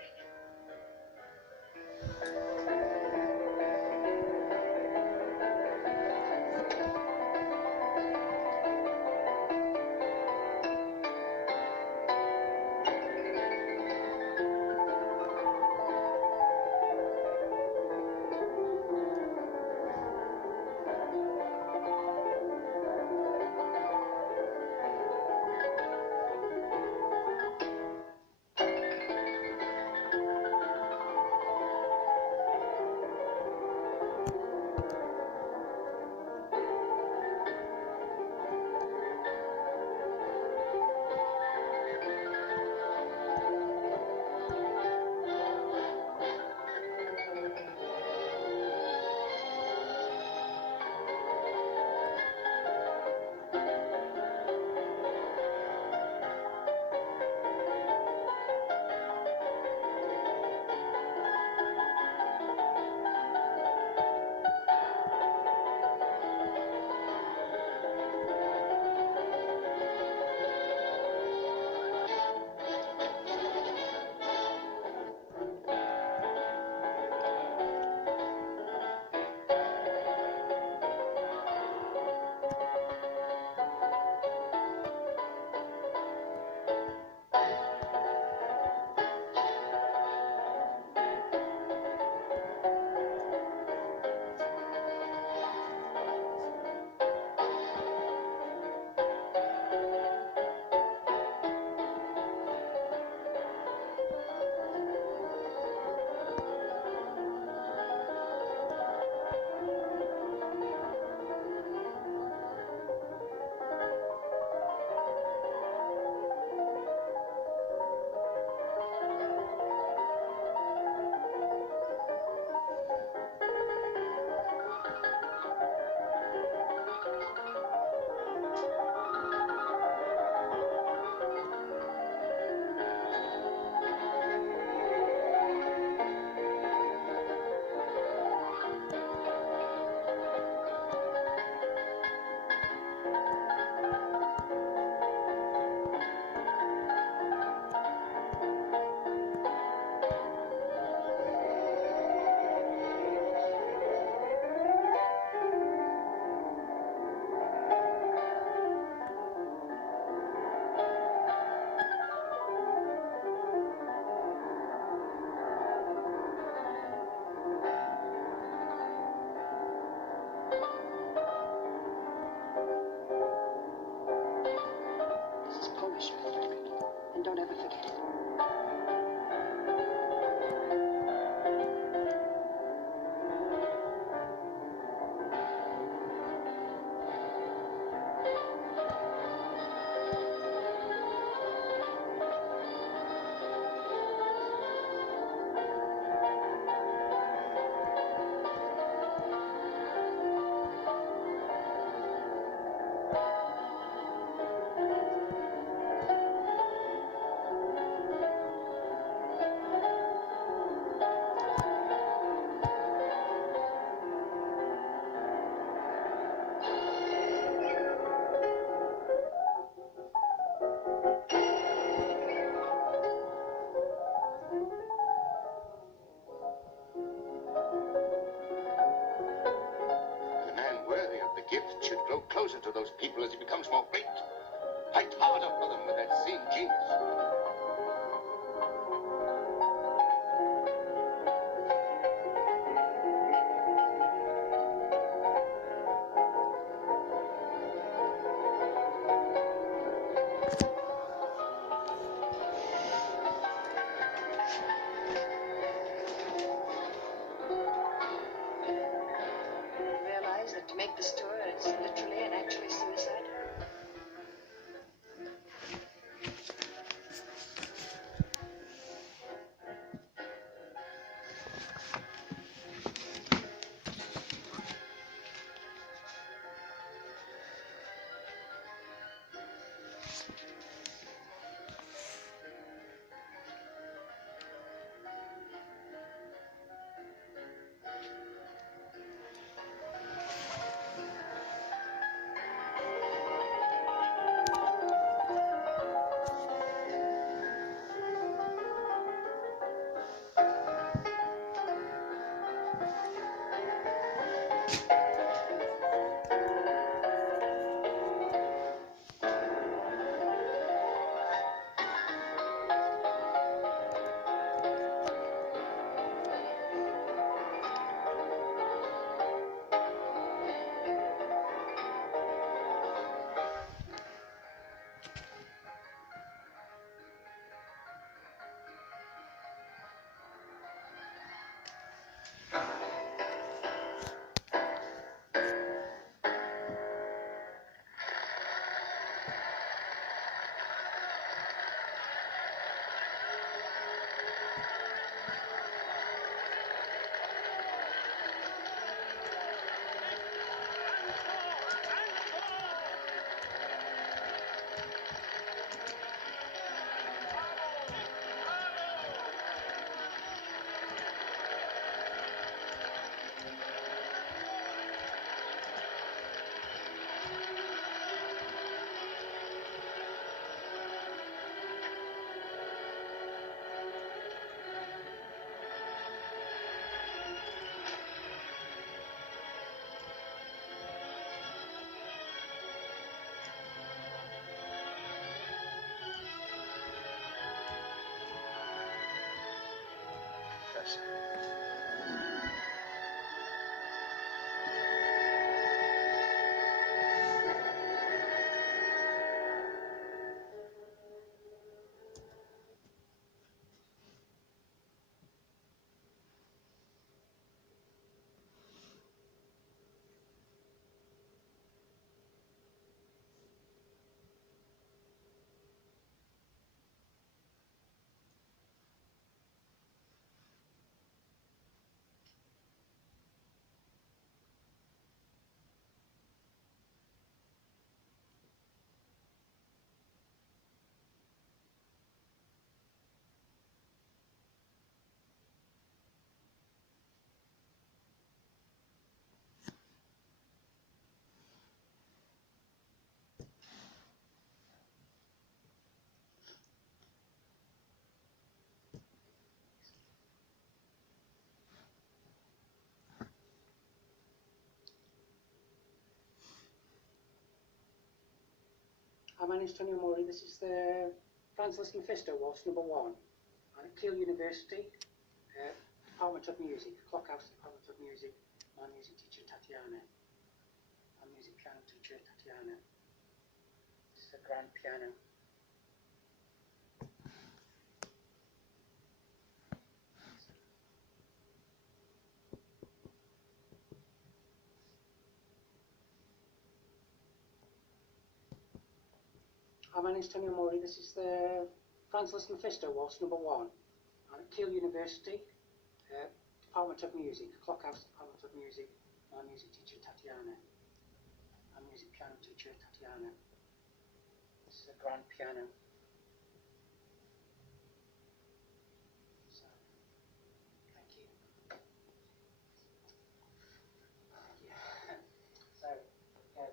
and don't ever forget it. gift should grow closer to those people as he becomes more great. Fight harder for them with that same genius. this tour is literally and actually suicide? My name is Tony Amore. This is the Francis Mephisto Waltz #1 at Keele University, Department of Music, Clockhouse Department of Music. My music teacher Tatiana. My music piano teacher Tatiana. This is a grand piano. My name is Tony Amore. This is the Francis Mephisto Waltz #1 at Keele University, Department of Music, Clockhouse Department of Music. My music teacher Tatiana. My music piano teacher Tatiana. This is a grand piano. So, thank you. Yeah. So, yeah.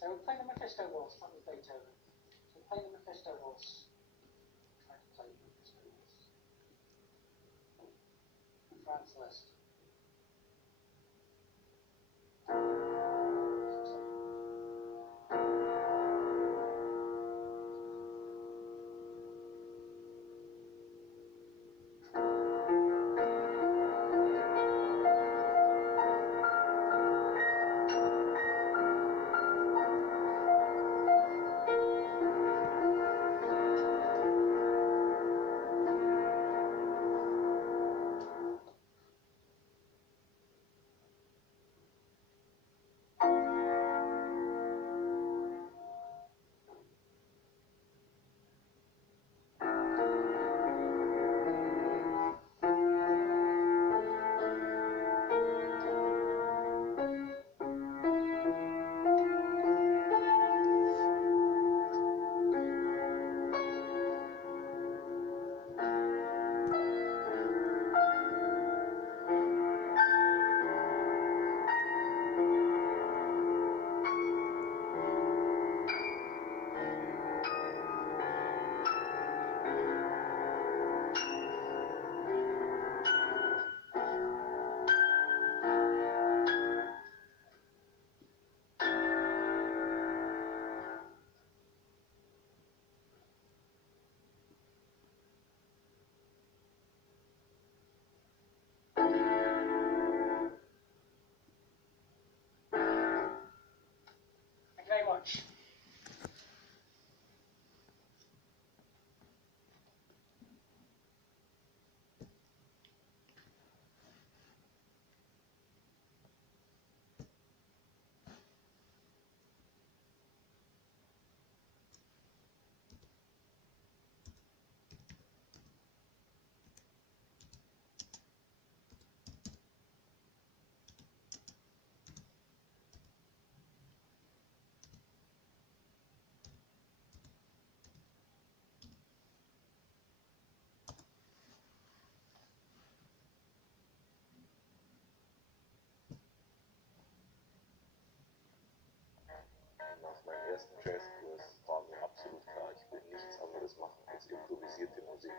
So we're playing the Mephisto Waltz, not with Beethoven. So we're playing the Mephisto Waltz. Try to play the Mephisto Waltz. Franz Liszt. much. Nach meinem ersten Jazzkurs war mir absolut klar, ich will nichts anderes machen als improvisierte Musik.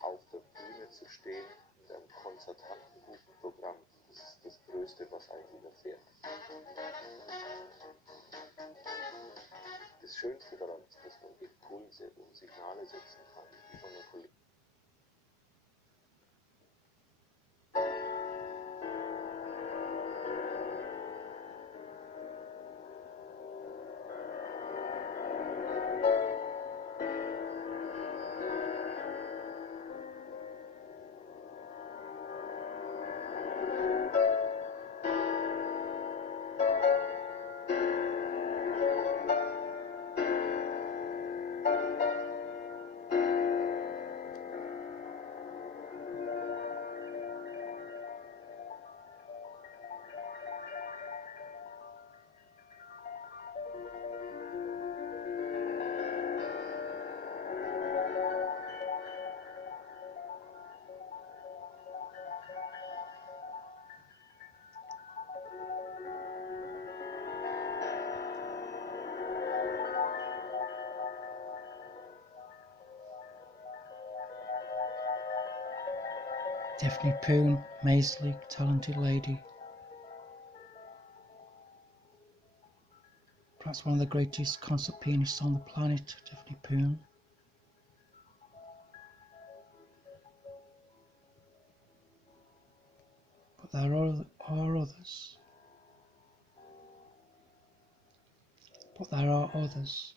Auf der Bühne zu stehen mit einem konzertanten guten Programm, das ist das Größte, was einem widerfährt. Das Schönste daran ist, dass man Impulse und Signale setzen kann, die von den Kollegen. Daphne Poon, amazingly talented lady. Perhaps one of the greatest concert pianists on the planet, Daphne Poon. But there are others. But there are others.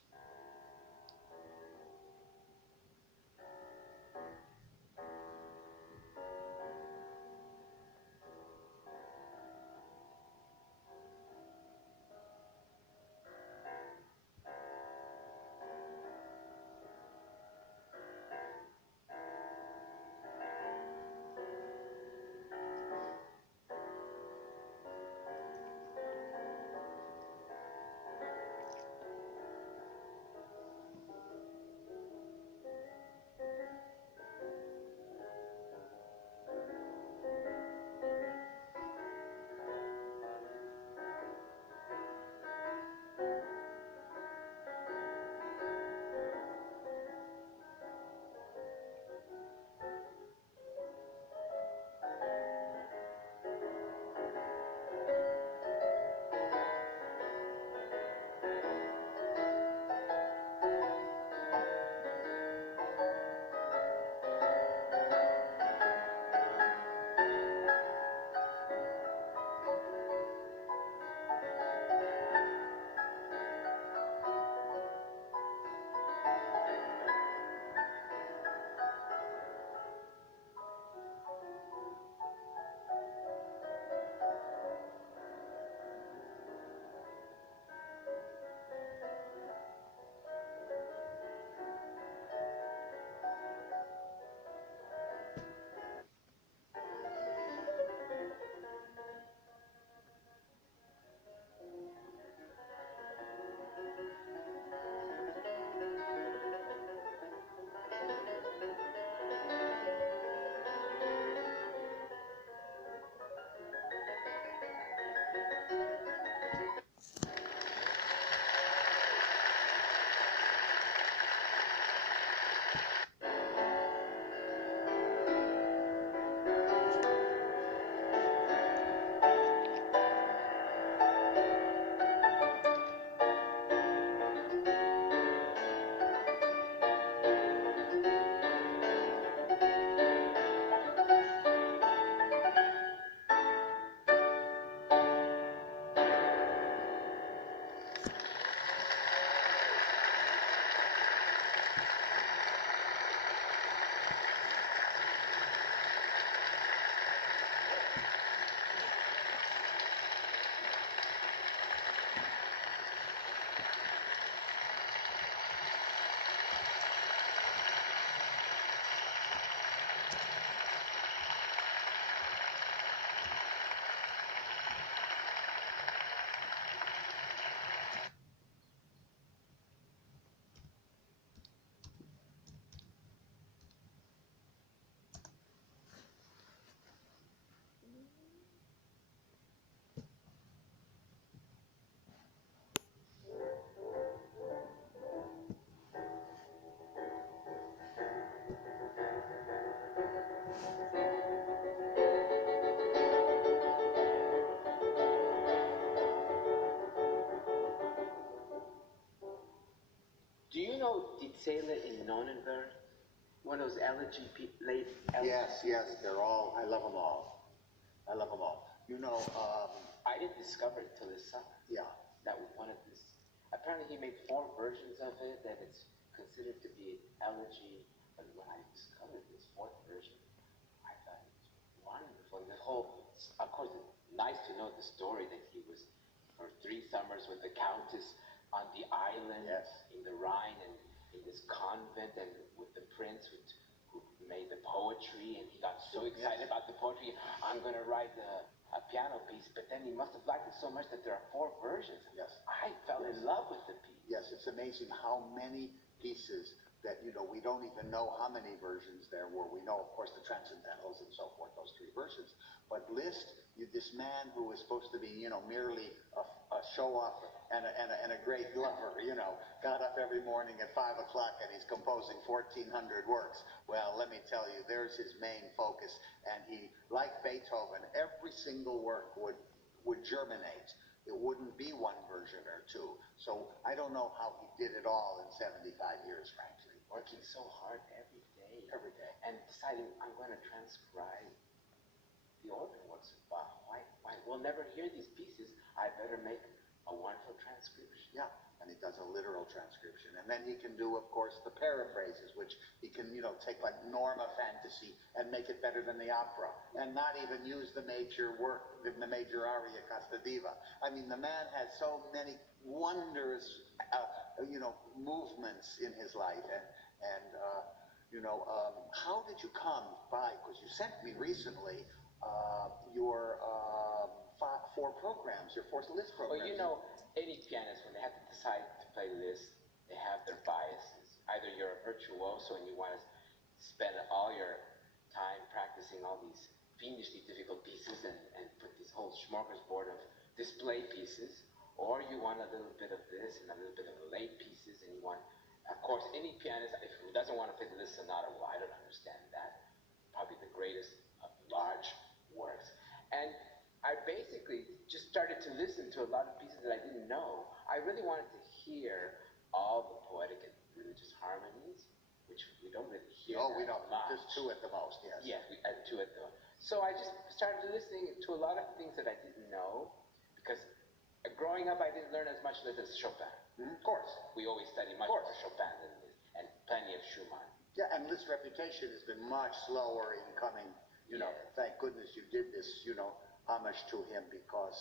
Zähle in Nonnenberg? One of those late Yes, they're all, I love them all. I love them all. You know, I didn't discover it till this summer. Yeah. That was one of his. Apparently, he made 4 versions of it. That it's considered to be an elegy. But when I discovered this 4th version, I thought it was wonderful. And the whole, of course, it's nice to know the story that he was for 3 summers with the Countess on the island in the Rhine and in this convent and with the prince who made the poetry, and he got so excited about the poetry. I'm going to write a piano piece, but then he must have liked it so much that there are 4 versions. Yes. I fell in love with the piece. Yes, it's amazing how many pieces that, you know, we don't even know how many versions there were. We know, of course, the transcendentals and so forth, those 3 versions. But Liszt, this man who was supposed to be, you know, merely a show-off and a great lover, you know, got up every morning at 5 o'clock and he's composing 1,400 works. Well, let me tell you, there's his main focus. And he, like Beethoven, every single work would germinate. It wouldn't be 1 version or 2. So I don't know how he did it all in 75 years, frankly. Working so hard every day. Every day. And deciding, I'm going to transcribe the organ works. Wow, why? We'll never hear these pieces. I better make a wonderful transcription. Yeah, and he does a literal transcription. And then he can do, of course, the paraphrases, which he can, you know, take like Norma Fantasy and make it better than the opera, and not even use the major work, the major aria Casta Diva. I mean, the man has so many wondrous, you know, movements in his life. And you know, how did you come by, because you sent me recently your 4 programs, your 4 Liszt programs. Well, you know, any pianist, when they have to decide to play Liszt, they have their biases. Either you're a virtuoso and you want to spend all your time practicing all these fiendishly difficult pieces and put this whole smorgasbord of display pieces, or you want a little bit of this and a little bit of the late pieces, and you want, of course, any pianist who doesn't want to play the Liszt sonata, well, I don't understand that. Probably the greatest of large works. And I basically just started to listen to a lot of pieces that I didn't know. I really wanted to hear all the poetic and religious harmonies, which we don't really hear. No, we don't. Much. Just 2 at the most, yes. Yeah, we had 2 at the most. So I just started listening to a lot of things that I didn't know, because growing up I didn't learn as much as Chopin. Of course. We always study much more Chopin than this, and plenty of Schumann. Yeah, and Liszt's reputation has been much slower in coming. You know, thank goodness you did this, you know, homage to him, because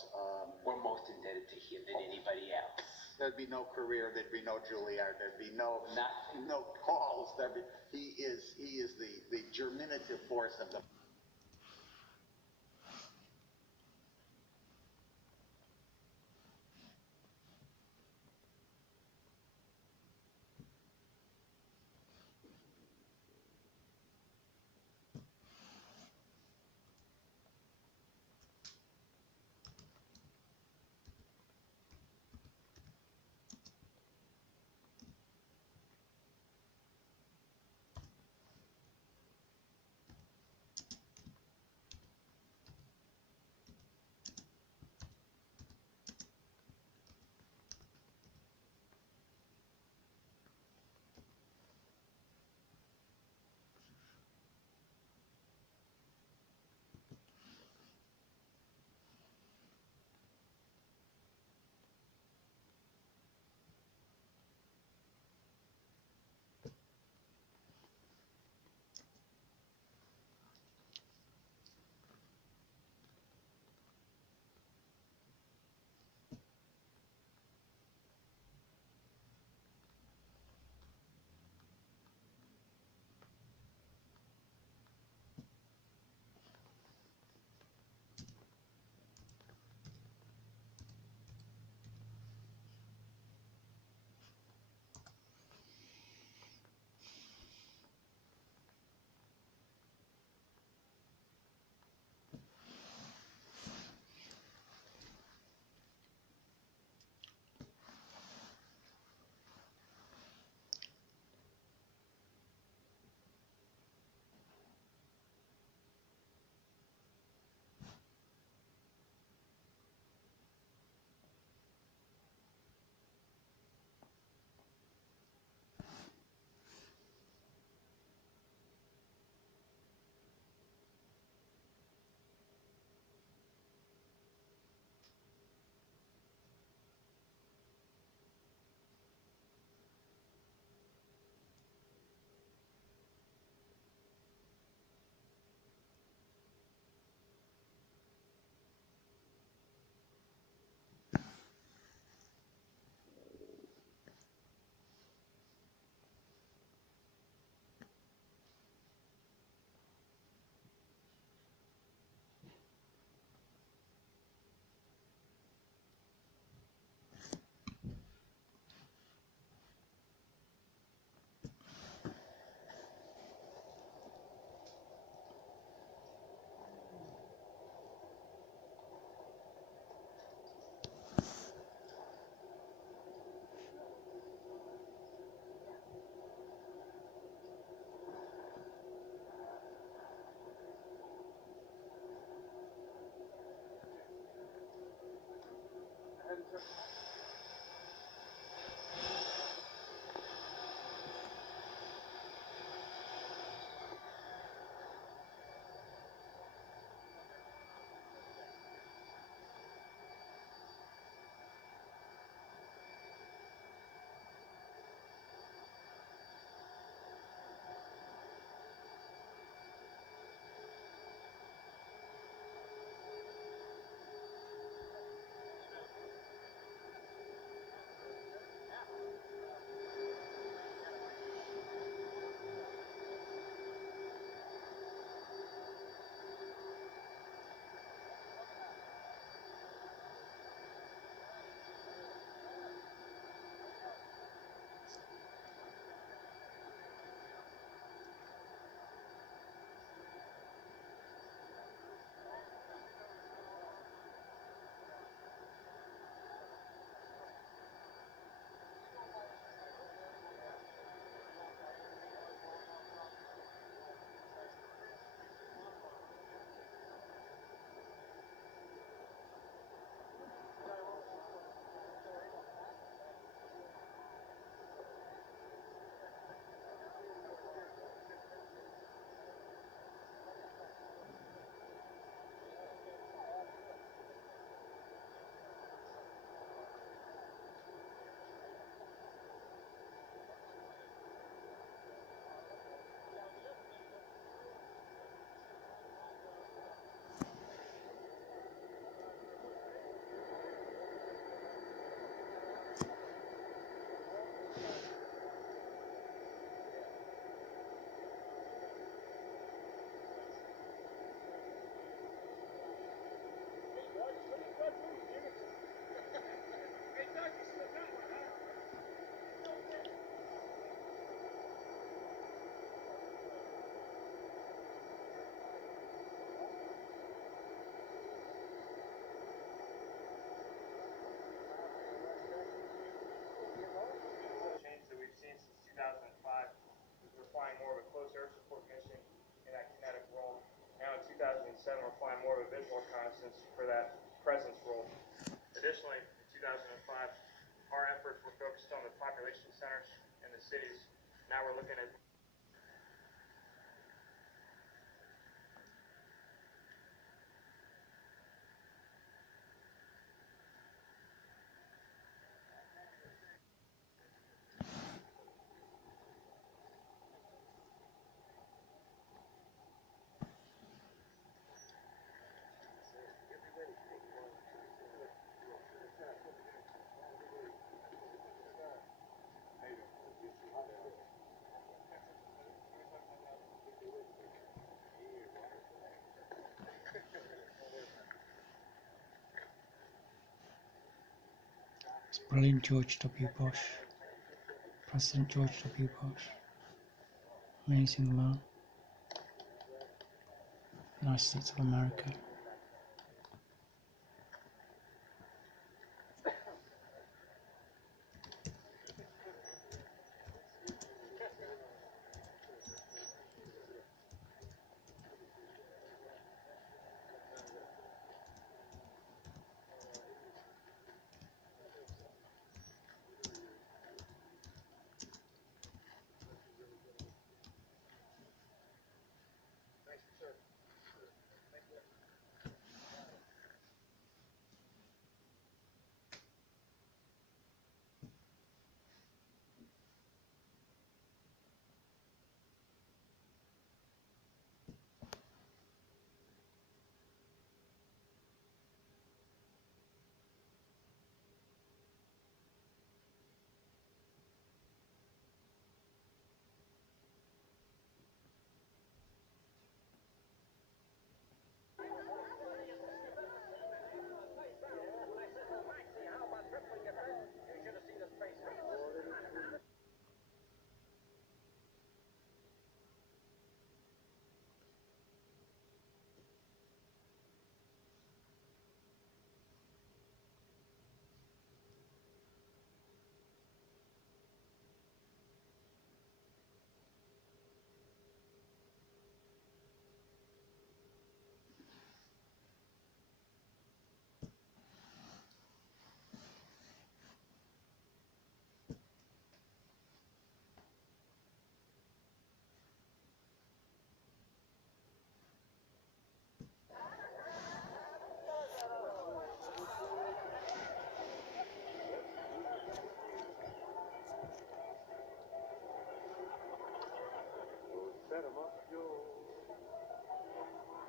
we're most indebted to him than anybody else. There'd be no career, there'd be no Juilliard, there'd be no calls. He is the germinative force of the population centers in the cities. Now we're looking at It's brilliant, George W. Bush. President George W. Bush. Amazing man. United States of America.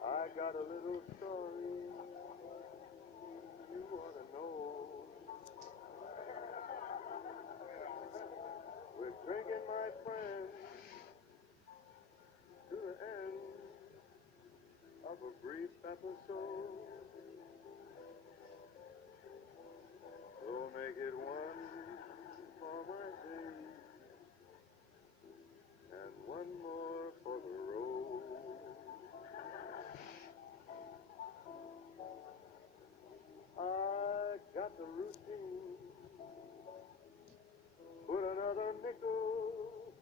I got a little story you ought to know. We're drinking, my friend, to the end of a brief episode. So make it one for my day and one more for the road. I got the routine. Put another nickel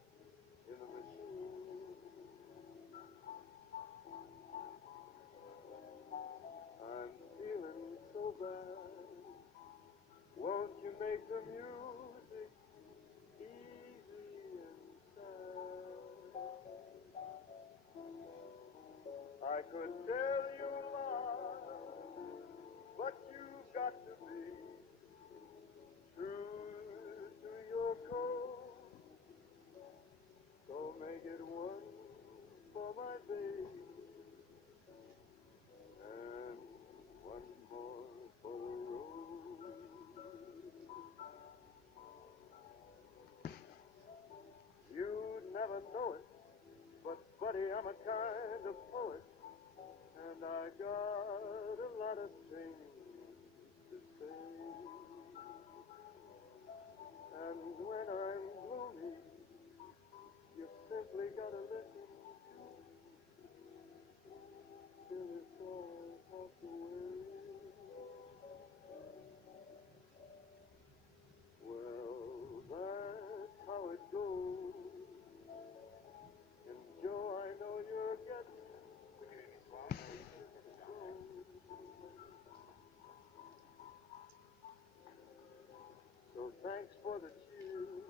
in the machine. I'm feeling so bad. Won't you make the music easy and sad? I could tell you lies, but you've got to be true to your code. So make it one for my baby and one more for the road. You'd never know it, but buddy, I'm a kind of poet, and I got a lot of things to say. And when I'm gloomy, you simply gotta listen till it's all walked away. Well, that's how it goes. And Joe, I know you're getting so thanks for the cheer.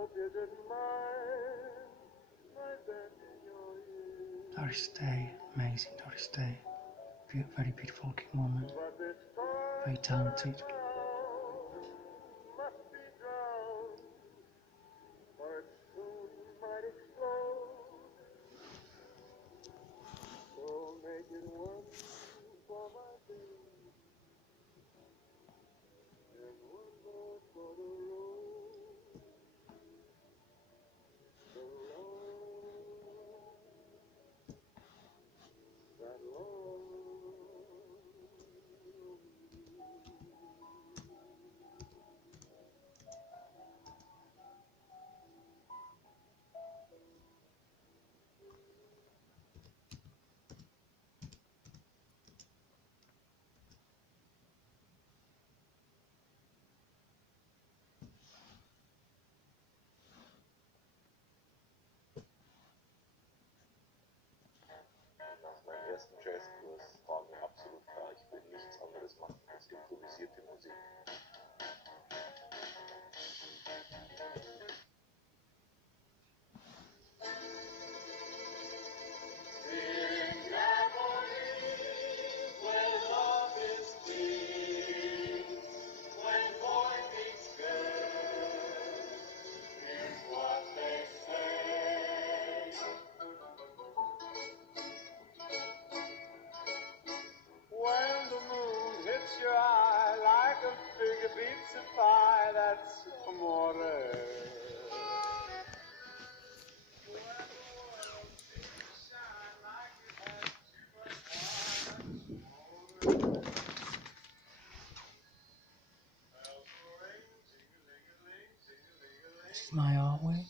hope you didn't mind my bending your ear. Doris Day, amazing Doris Day. Very beautiful looking woman. But this torch Very talented. that I found must be drowned, or it soon might explode. So make it one for my baby, and one more for the road. The Lord, that Lord. Nach meinem ersten Jazzkurs war mir absolut klar, ich will nichts anderes machen als improvisierte Musik. When the moon hits your eye like a big pizza pie, that's amore. This is my artwork.